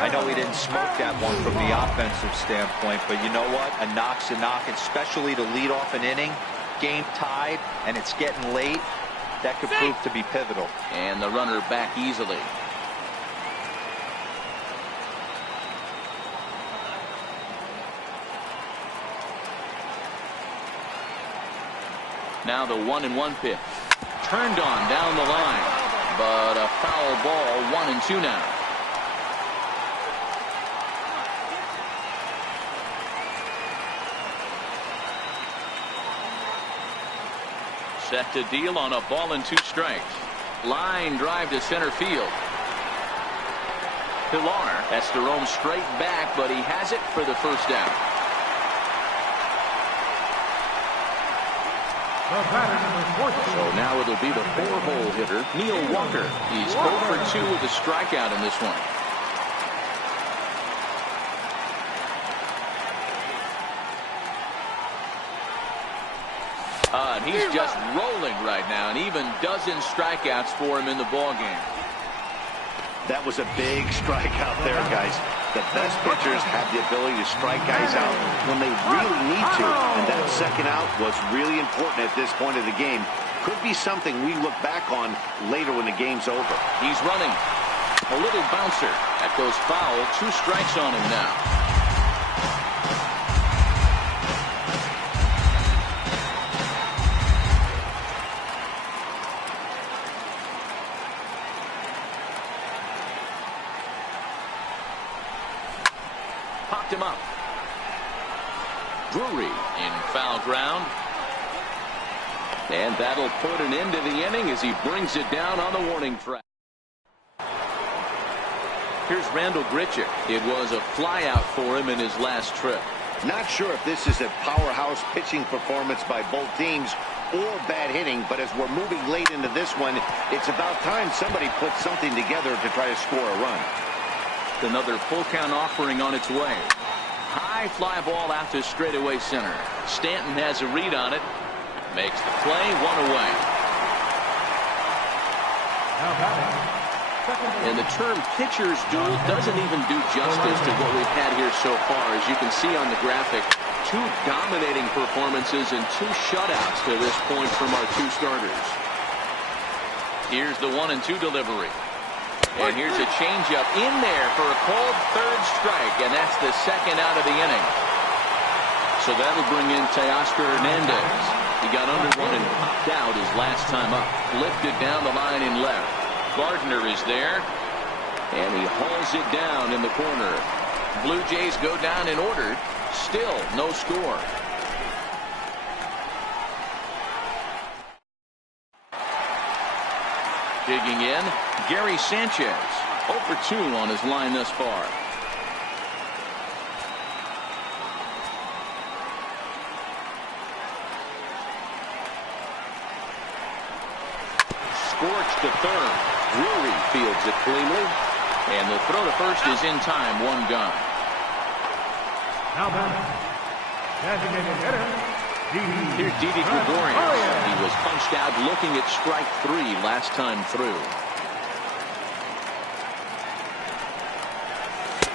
I know he didn't smoke that one from the offensive standpoint, but you know what? A knock's a knock, especially to lead off an inning. Game tied, and it's getting late. That could prove to be pivotal. And the runner back easily. Now the 1-1 pitch. Turned on down the line. But a foul ball. 1-2 now. Set to deal on a ball and 2 strikes. Line drive to center field. Pilar has to roam straight back, but he has it for the first out. So now it'll be the 4-hole hitter, Neil Walker. He's 0 for 2 with a strikeout in this one. And he's just rolling right now, and even dozen strikeouts for him in the ballgame. That was a big strikeout there, guys. The best pitchers have the ability to strike guys out when they really need to. And that second out was really important at this point of the game. Could be something we look back on later when the game's over. He's running. A little bouncer. That goes foul. 2 strikes on him now. Popped him up. Drury in foul ground. And that'll put an end to the inning as he brings it down on the warning track. Here's Randall Grichuk. It was a flyout for him in his last trip. Not sure if this is a powerhouse pitching performance by both teams or bad hitting, but as we're moving late into this one, it's about time somebody puts something together to try to score a run. Another full count offering on its way. High fly ball out to straightaway center. Stanton has a read on it. Makes the play, 1 away. And the term pitcher's duel doesn't even do justice to what we've had here so far. As you can see on the graphic, 2 dominating performances and 2 shutouts to this point from our 2 starters. Here's the 1-2 delivery. And here's a changeup in there for a called 3rd strike, and that's the 2nd out of the inning. So that'll bring in Teoscar Hernandez. He got under one and popped out his last time up. Lifted down the line in left. Gardner is there, and he hauls it down in the corner. Blue Jays go down in order. Still no score. Digging in, Gary Sanchez. 0 for 2 on his line thus far. Scorched to third. Drury fields it cleanly. And the throw to first is in time. 1 gone. Now batting, designated hitter, Here's Didi Gregorius. He was punched out looking at strike 3 last time through.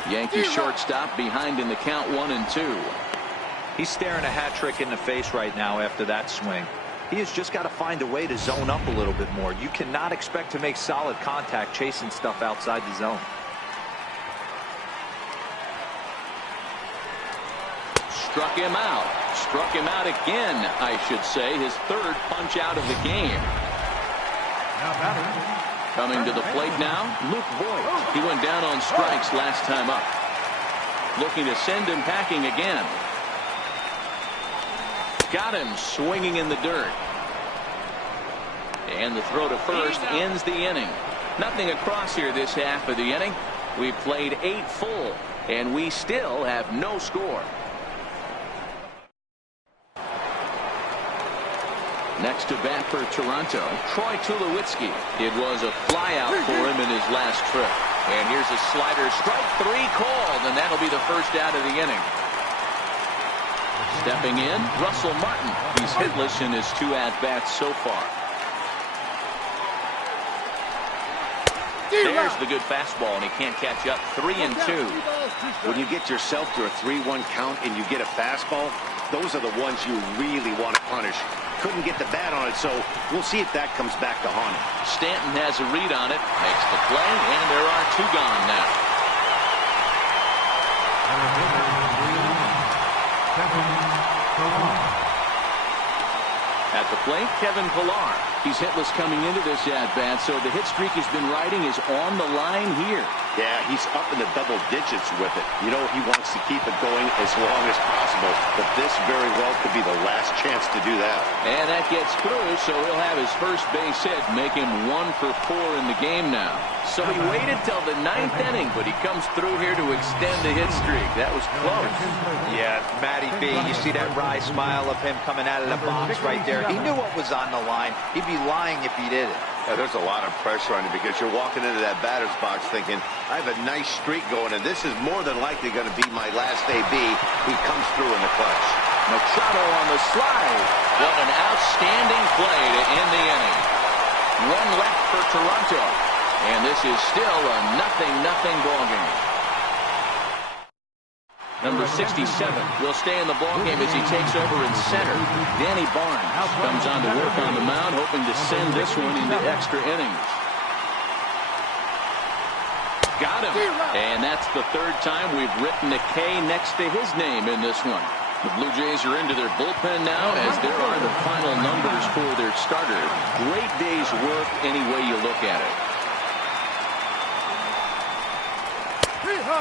Yankee shortstop behind in the count 1-2. He's staring a hat trick in the face right now after that swing. He has just got to find a way to zone up a little bit more. You cannot expect to make solid contact chasing stuff outside the zone. Struck him out. Struck him out again, I should say. His 3rd punch out of the game. now batting, Coming to the plate now, Luke Voigt. He went down on strikes last time up. Looking to send him packing again. got him swinging in the dirt. And the throw to first ends the inning. Nothing across here this half of the inning. We played 8 full, and we still have no score. Next to bat for Toronto, Troy Tulowitzki. It was a flyout for him in his last trip. And here's a slider, strike 3 called, and that'll be the first out of the inning. Stepping in, Russell Martin. He's hitless in his 2 at-bats so far. There's the good fastball, and he can't catch up. 3-2. When you get yourself to a 3-1 count and you get a fastball, those are the ones you really want to punish. Couldn't get the bat on it, so we'll see if that comes back to haunt him. Stanton has a read on it, makes the play, and there are 2 gone now. At the plate, Kevin Pillar. He's hitless coming into this at-bat, so the hit streak he's been riding is on the line here. Yeah, he's up in the double digits with it. You know, he wants to keep it going as long as possible, but this very well could be the last chance to do that. And that gets through, so he'll have his first base hit, make him 1 for 4 in the game now. So he waited till the 9th inning, but he comes through here to extend the hit streak. That was close. Yeah, Matty B, you see that wry smile of him coming out of the box right there. He knew what was on the line. He'd be lying if he did it. Yeah, there's a lot of pressure on you because you're walking into that batter's box thinking, I have a nice streak going, and this is more than likely going to be my last AB. He comes through in the clutch. Machado on the slide. What an outstanding play to end the inning. 1 left for Toronto. And this is still a 0-0 ball game. Number 67 will stay in the ball game as he takes over in center. Danny Barnes comes on to work on the mound, hoping to send this one into extra innings. Got him. And that's the 3rd time we've written a K next to his name in this one. The Blue Jays are into their bullpen now, as there are the final numbers for their starter. Great day's work any way you look at it.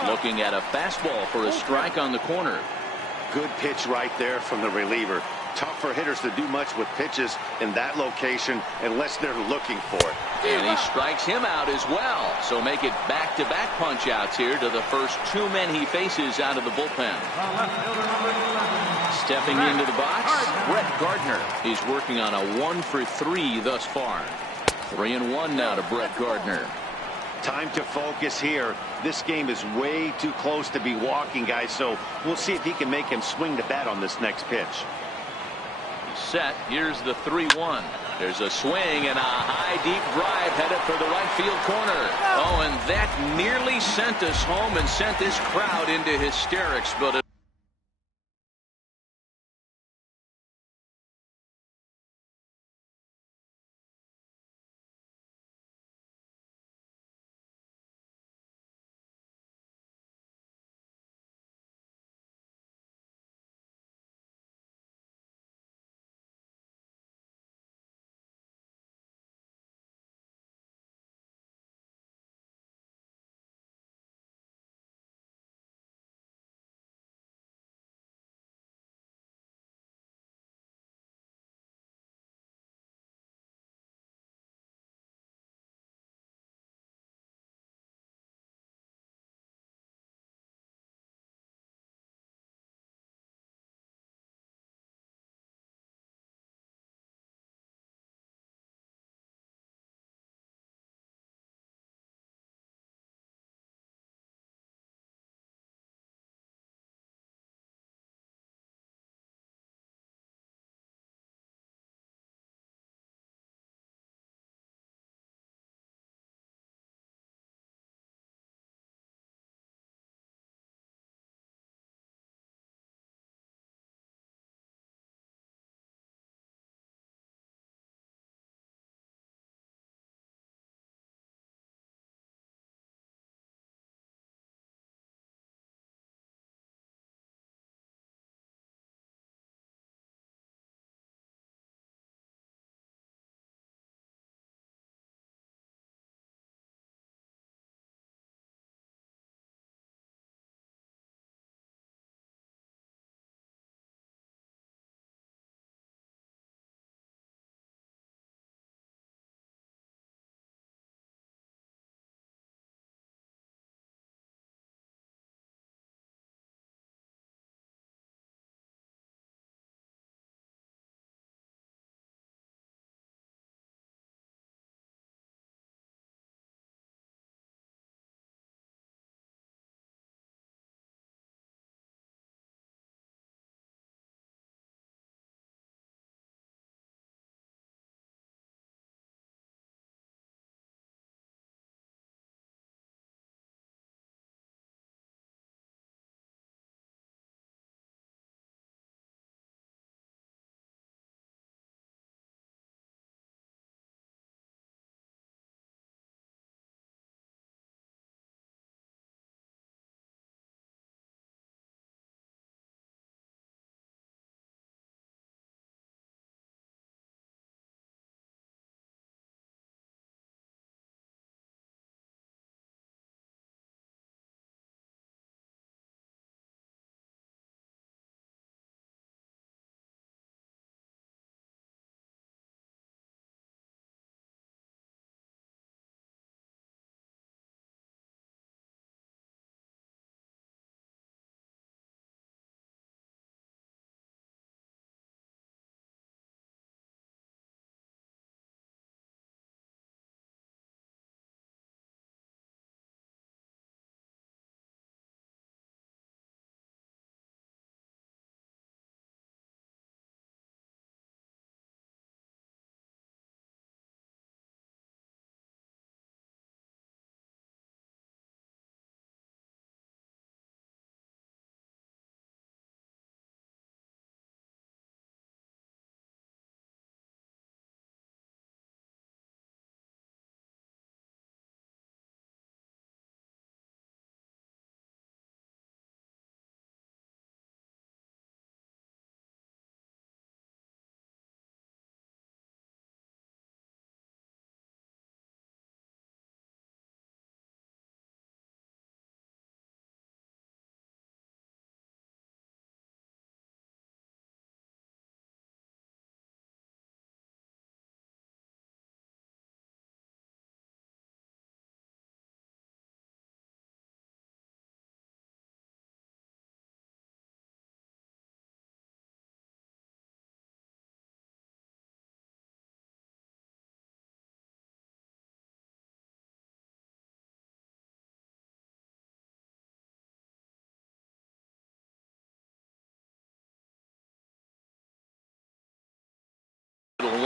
Looking at a fastball for a strike on the corner. Good pitch right there from the reliever. Tough for hitters to do much with pitches in that location unless they're looking for it. And he strikes him out as well. So make it back-to-back punch-outs here to the first 2 men he faces out of the bullpen. Stepping into the box, Brett Gardner. He's working on a 1 for 3 thus far. 3-1 now to Brett Gardner. Time to focus here. This game is way too close to be walking, guys, so we'll see if he can make him swing the bat on this next pitch. Set. Here's the 3-1. There's a swing and a high deep drive headed for the right field corner. Oh, and that nearly sent us home and sent this crowd into hysterics, but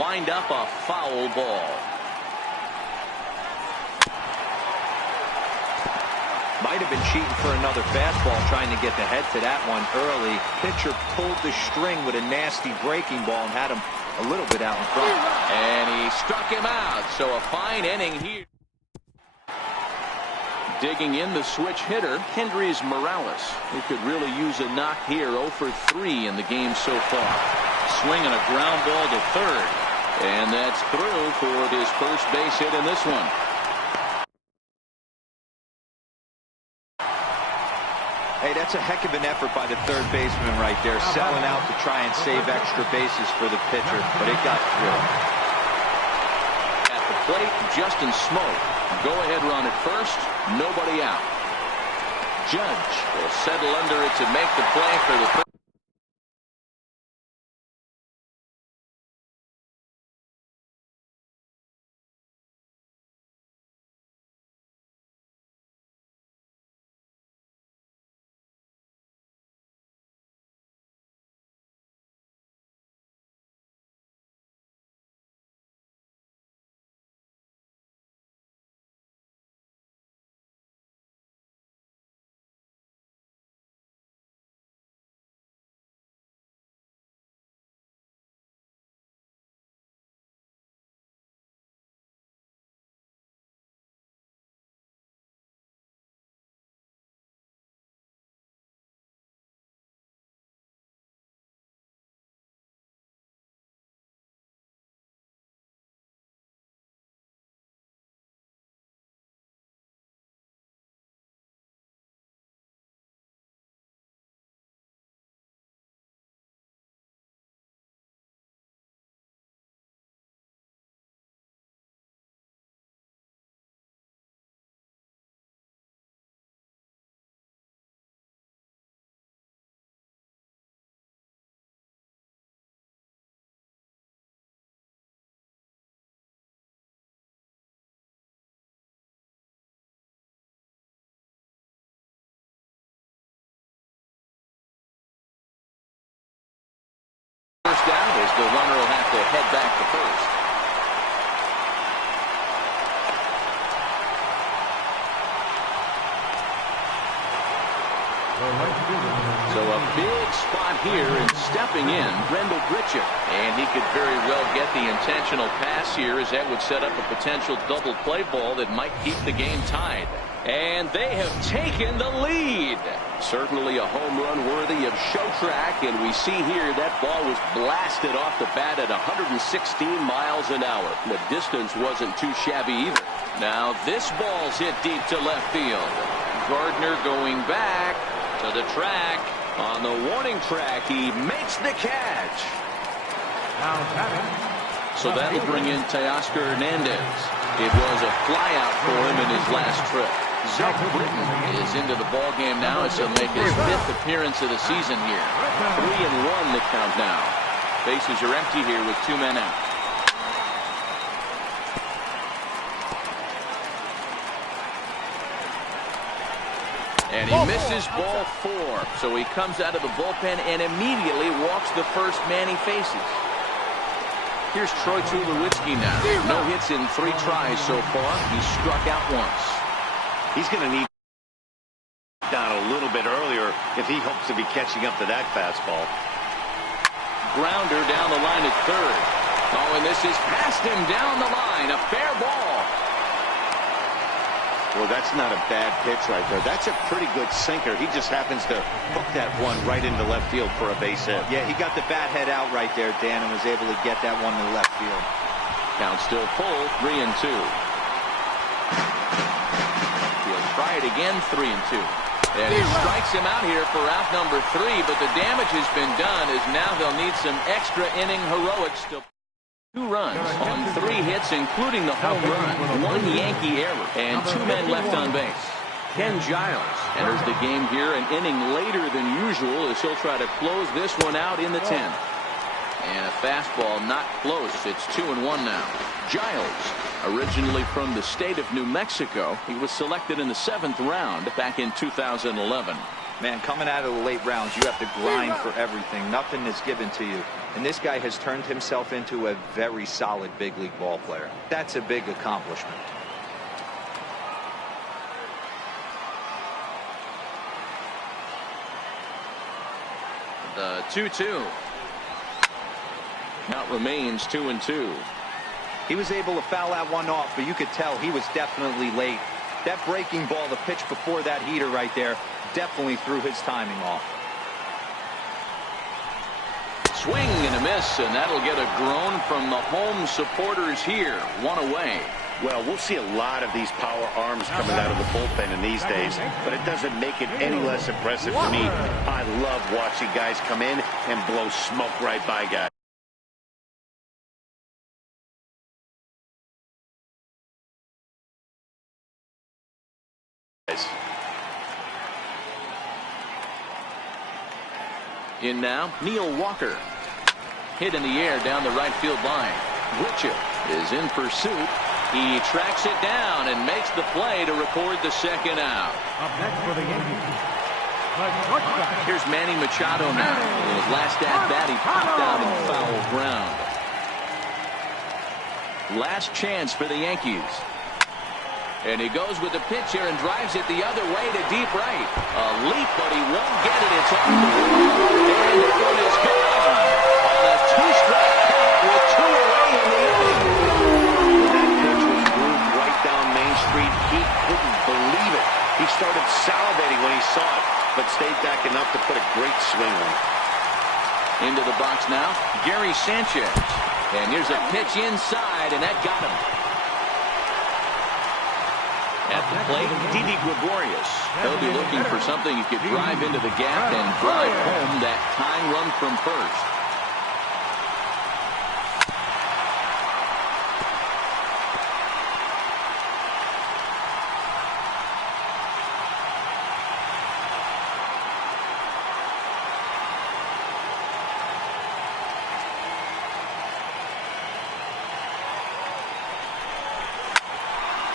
wind up a foul ball. Might have been cheating for another fastball, trying to get the head to that one early. Pitcher pulled the string with a nasty breaking ball and had him a little bit out in front. And he struck him out. So a fine inning here. Digging in the switch hitter, Hendrys Morales. He could really use a knock here. 0 for 3 in the game so far. Swinging a ground ball to third. And that's through for his first base hit in this one. Hey, that's a heck of an effort by the third baseman right there, selling out to try and save extra bases for the pitcher, but it got through. At the plate, Justin Smoke. Go-ahead run at first, nobody out. Judge will settle under it to make the play for the first. First down as the runner will have to head back to first. So a big spot here, and stepping in, Rendell Britchett. And he could very well get the intentional pass here, as that would set up a potential double play ball that might keep the game tied. And they have taken the lead. Certainly a home run worthy of show track, and we see here that ball was blasted off the bat at 116 miles an hour. The distance wasn't too shabby either. Now this ball's hit deep to left field. Gardner going back to the track. On the warning track, he makes the catch. So that'll bring in Teoscar Hernandez. It was a flyout for him in his last trip. Zach Britton is into the ball game now as he'll make his 5th appearance of the season here. 3-1 the count now. Bases are empty here with 2 men out. And he misses ball 4. So he comes out of the bullpen and immediately walks the first man he faces. Here's Troy Tulowitzki now. No hits in 3 tries so far. He's struck out once. He's going to need down a little bit earlier if he hopes to be catching up to that fastball. Grounder down the line at third. Oh, and this is past him down the line. A fair ball. Well, that's not a bad pitch right there. That's a pretty good sinker. He just happens to hook that one right into left field for a base hit. Yeah, he got the bat head out right there, Dan, and was able to get that one to left field. Count still full, 3-2. He'll try it again, 3-2. And he strikes him out here for out number 3, but the damage has been done as now they'll need some extra inning heroics to 2 runs on 3 hits, including the home run, 1 Yankee error, and 2 men left on base. Ken Giles enters the game here an inning later than usual as he'll try to close this one out in the 10th. And a fastball not close. It's 2-1 now. Giles, originally from the state of New Mexico, he was selected in the 7th round back in 2011. Man, coming out of the late rounds, you have to grind for everything. Nothing is given to you. And this guy has turned himself into a very solid big league ball player. That's a big accomplishment. The 2-2. Count remains 2-2. He was able to foul that one off, but you could tell he was definitely late. That breaking ball, the pitch before that heater right there, definitely threw his timing off. Swing and a miss, and that'll get a groan from the home supporters here. One away. Well, we'll see a lot of these power arms coming out of the bullpen in these days, but it doesn't make it any less impressive to me. I love watching guys come in and blow smoke right by guys. In now, Neil Walker. Hit in the air down the right field line. Butcher is in pursuit. He tracks it down and makes the play to record the second out. Up next for the Yankees, the shortstop. Here's Manny Machado now. In his last at bat, he popped out in foul ground. Last chance for the Yankees. And he goes with the pitch here and drives it the other way to deep right. A leap, but he won't get it. It's off the wall. And the run is gone. On a two-strike count with two away in the inning. That pitch was moved right down Main Street. He couldn't believe it. He started salivating when he saw it, but stayed back enough to put a great swing on. Into the box now, Gary Sanchez. And here's a pitch inside, and that got him. At the plate, Didi Gregorius. They'll be looking for something he could drive into the gap and drive home that tying run from first.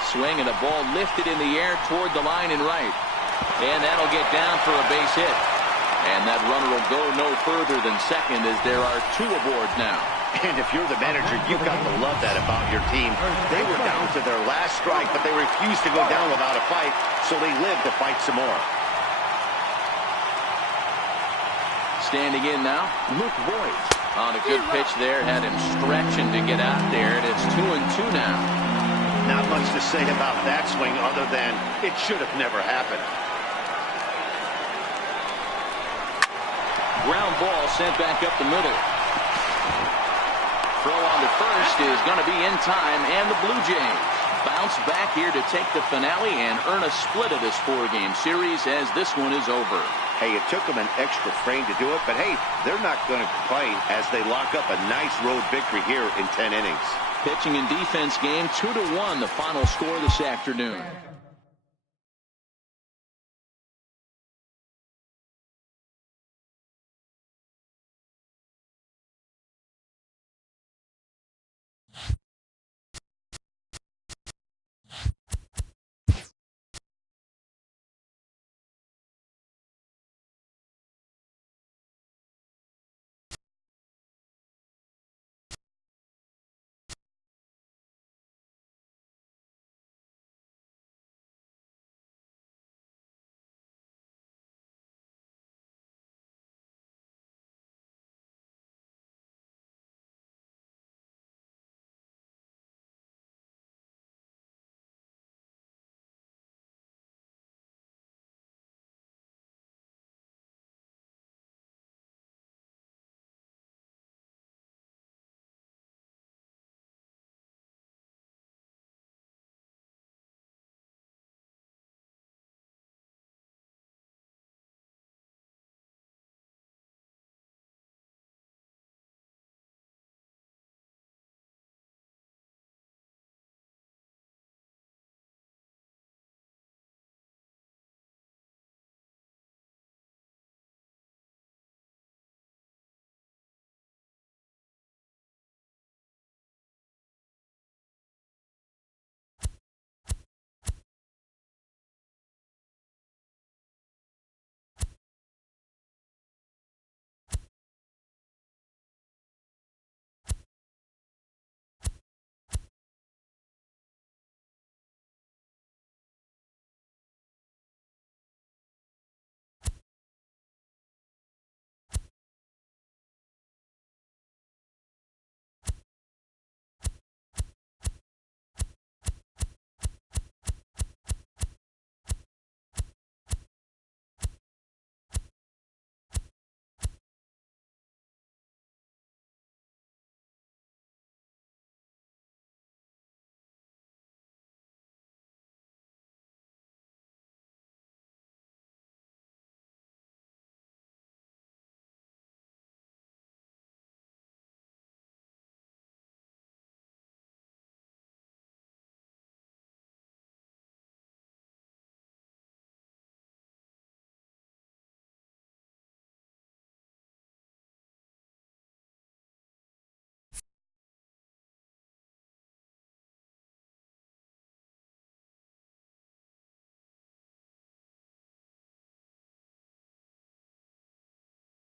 Swing and a ball lifted in the air toward the line and right. And that'll get down for a base hit. And that runner will go no further than second as there are two aboard now. And if you're the manager, you've got to love that about your team. They were down to their last strike, but they refused to go down without a fight, so they lived to fight some more. Standing in now, Luke Voigt. On a good pitch there, had him stretching to get out there, and it's 2-2 now. Not much to say about that swing other than it should have never happened. Ground ball sent back up the middle. Throw on to first is going to be in time, and the Blue Jays bounce back here to take the finale and earn a split of this four-game series as this one is over. Hey, it took them an extra frame to do it, but hey, they're not going to complain as they lock up a nice road victory here in 10 innings. Pitching and defense game 2-1, the final score this afternoon.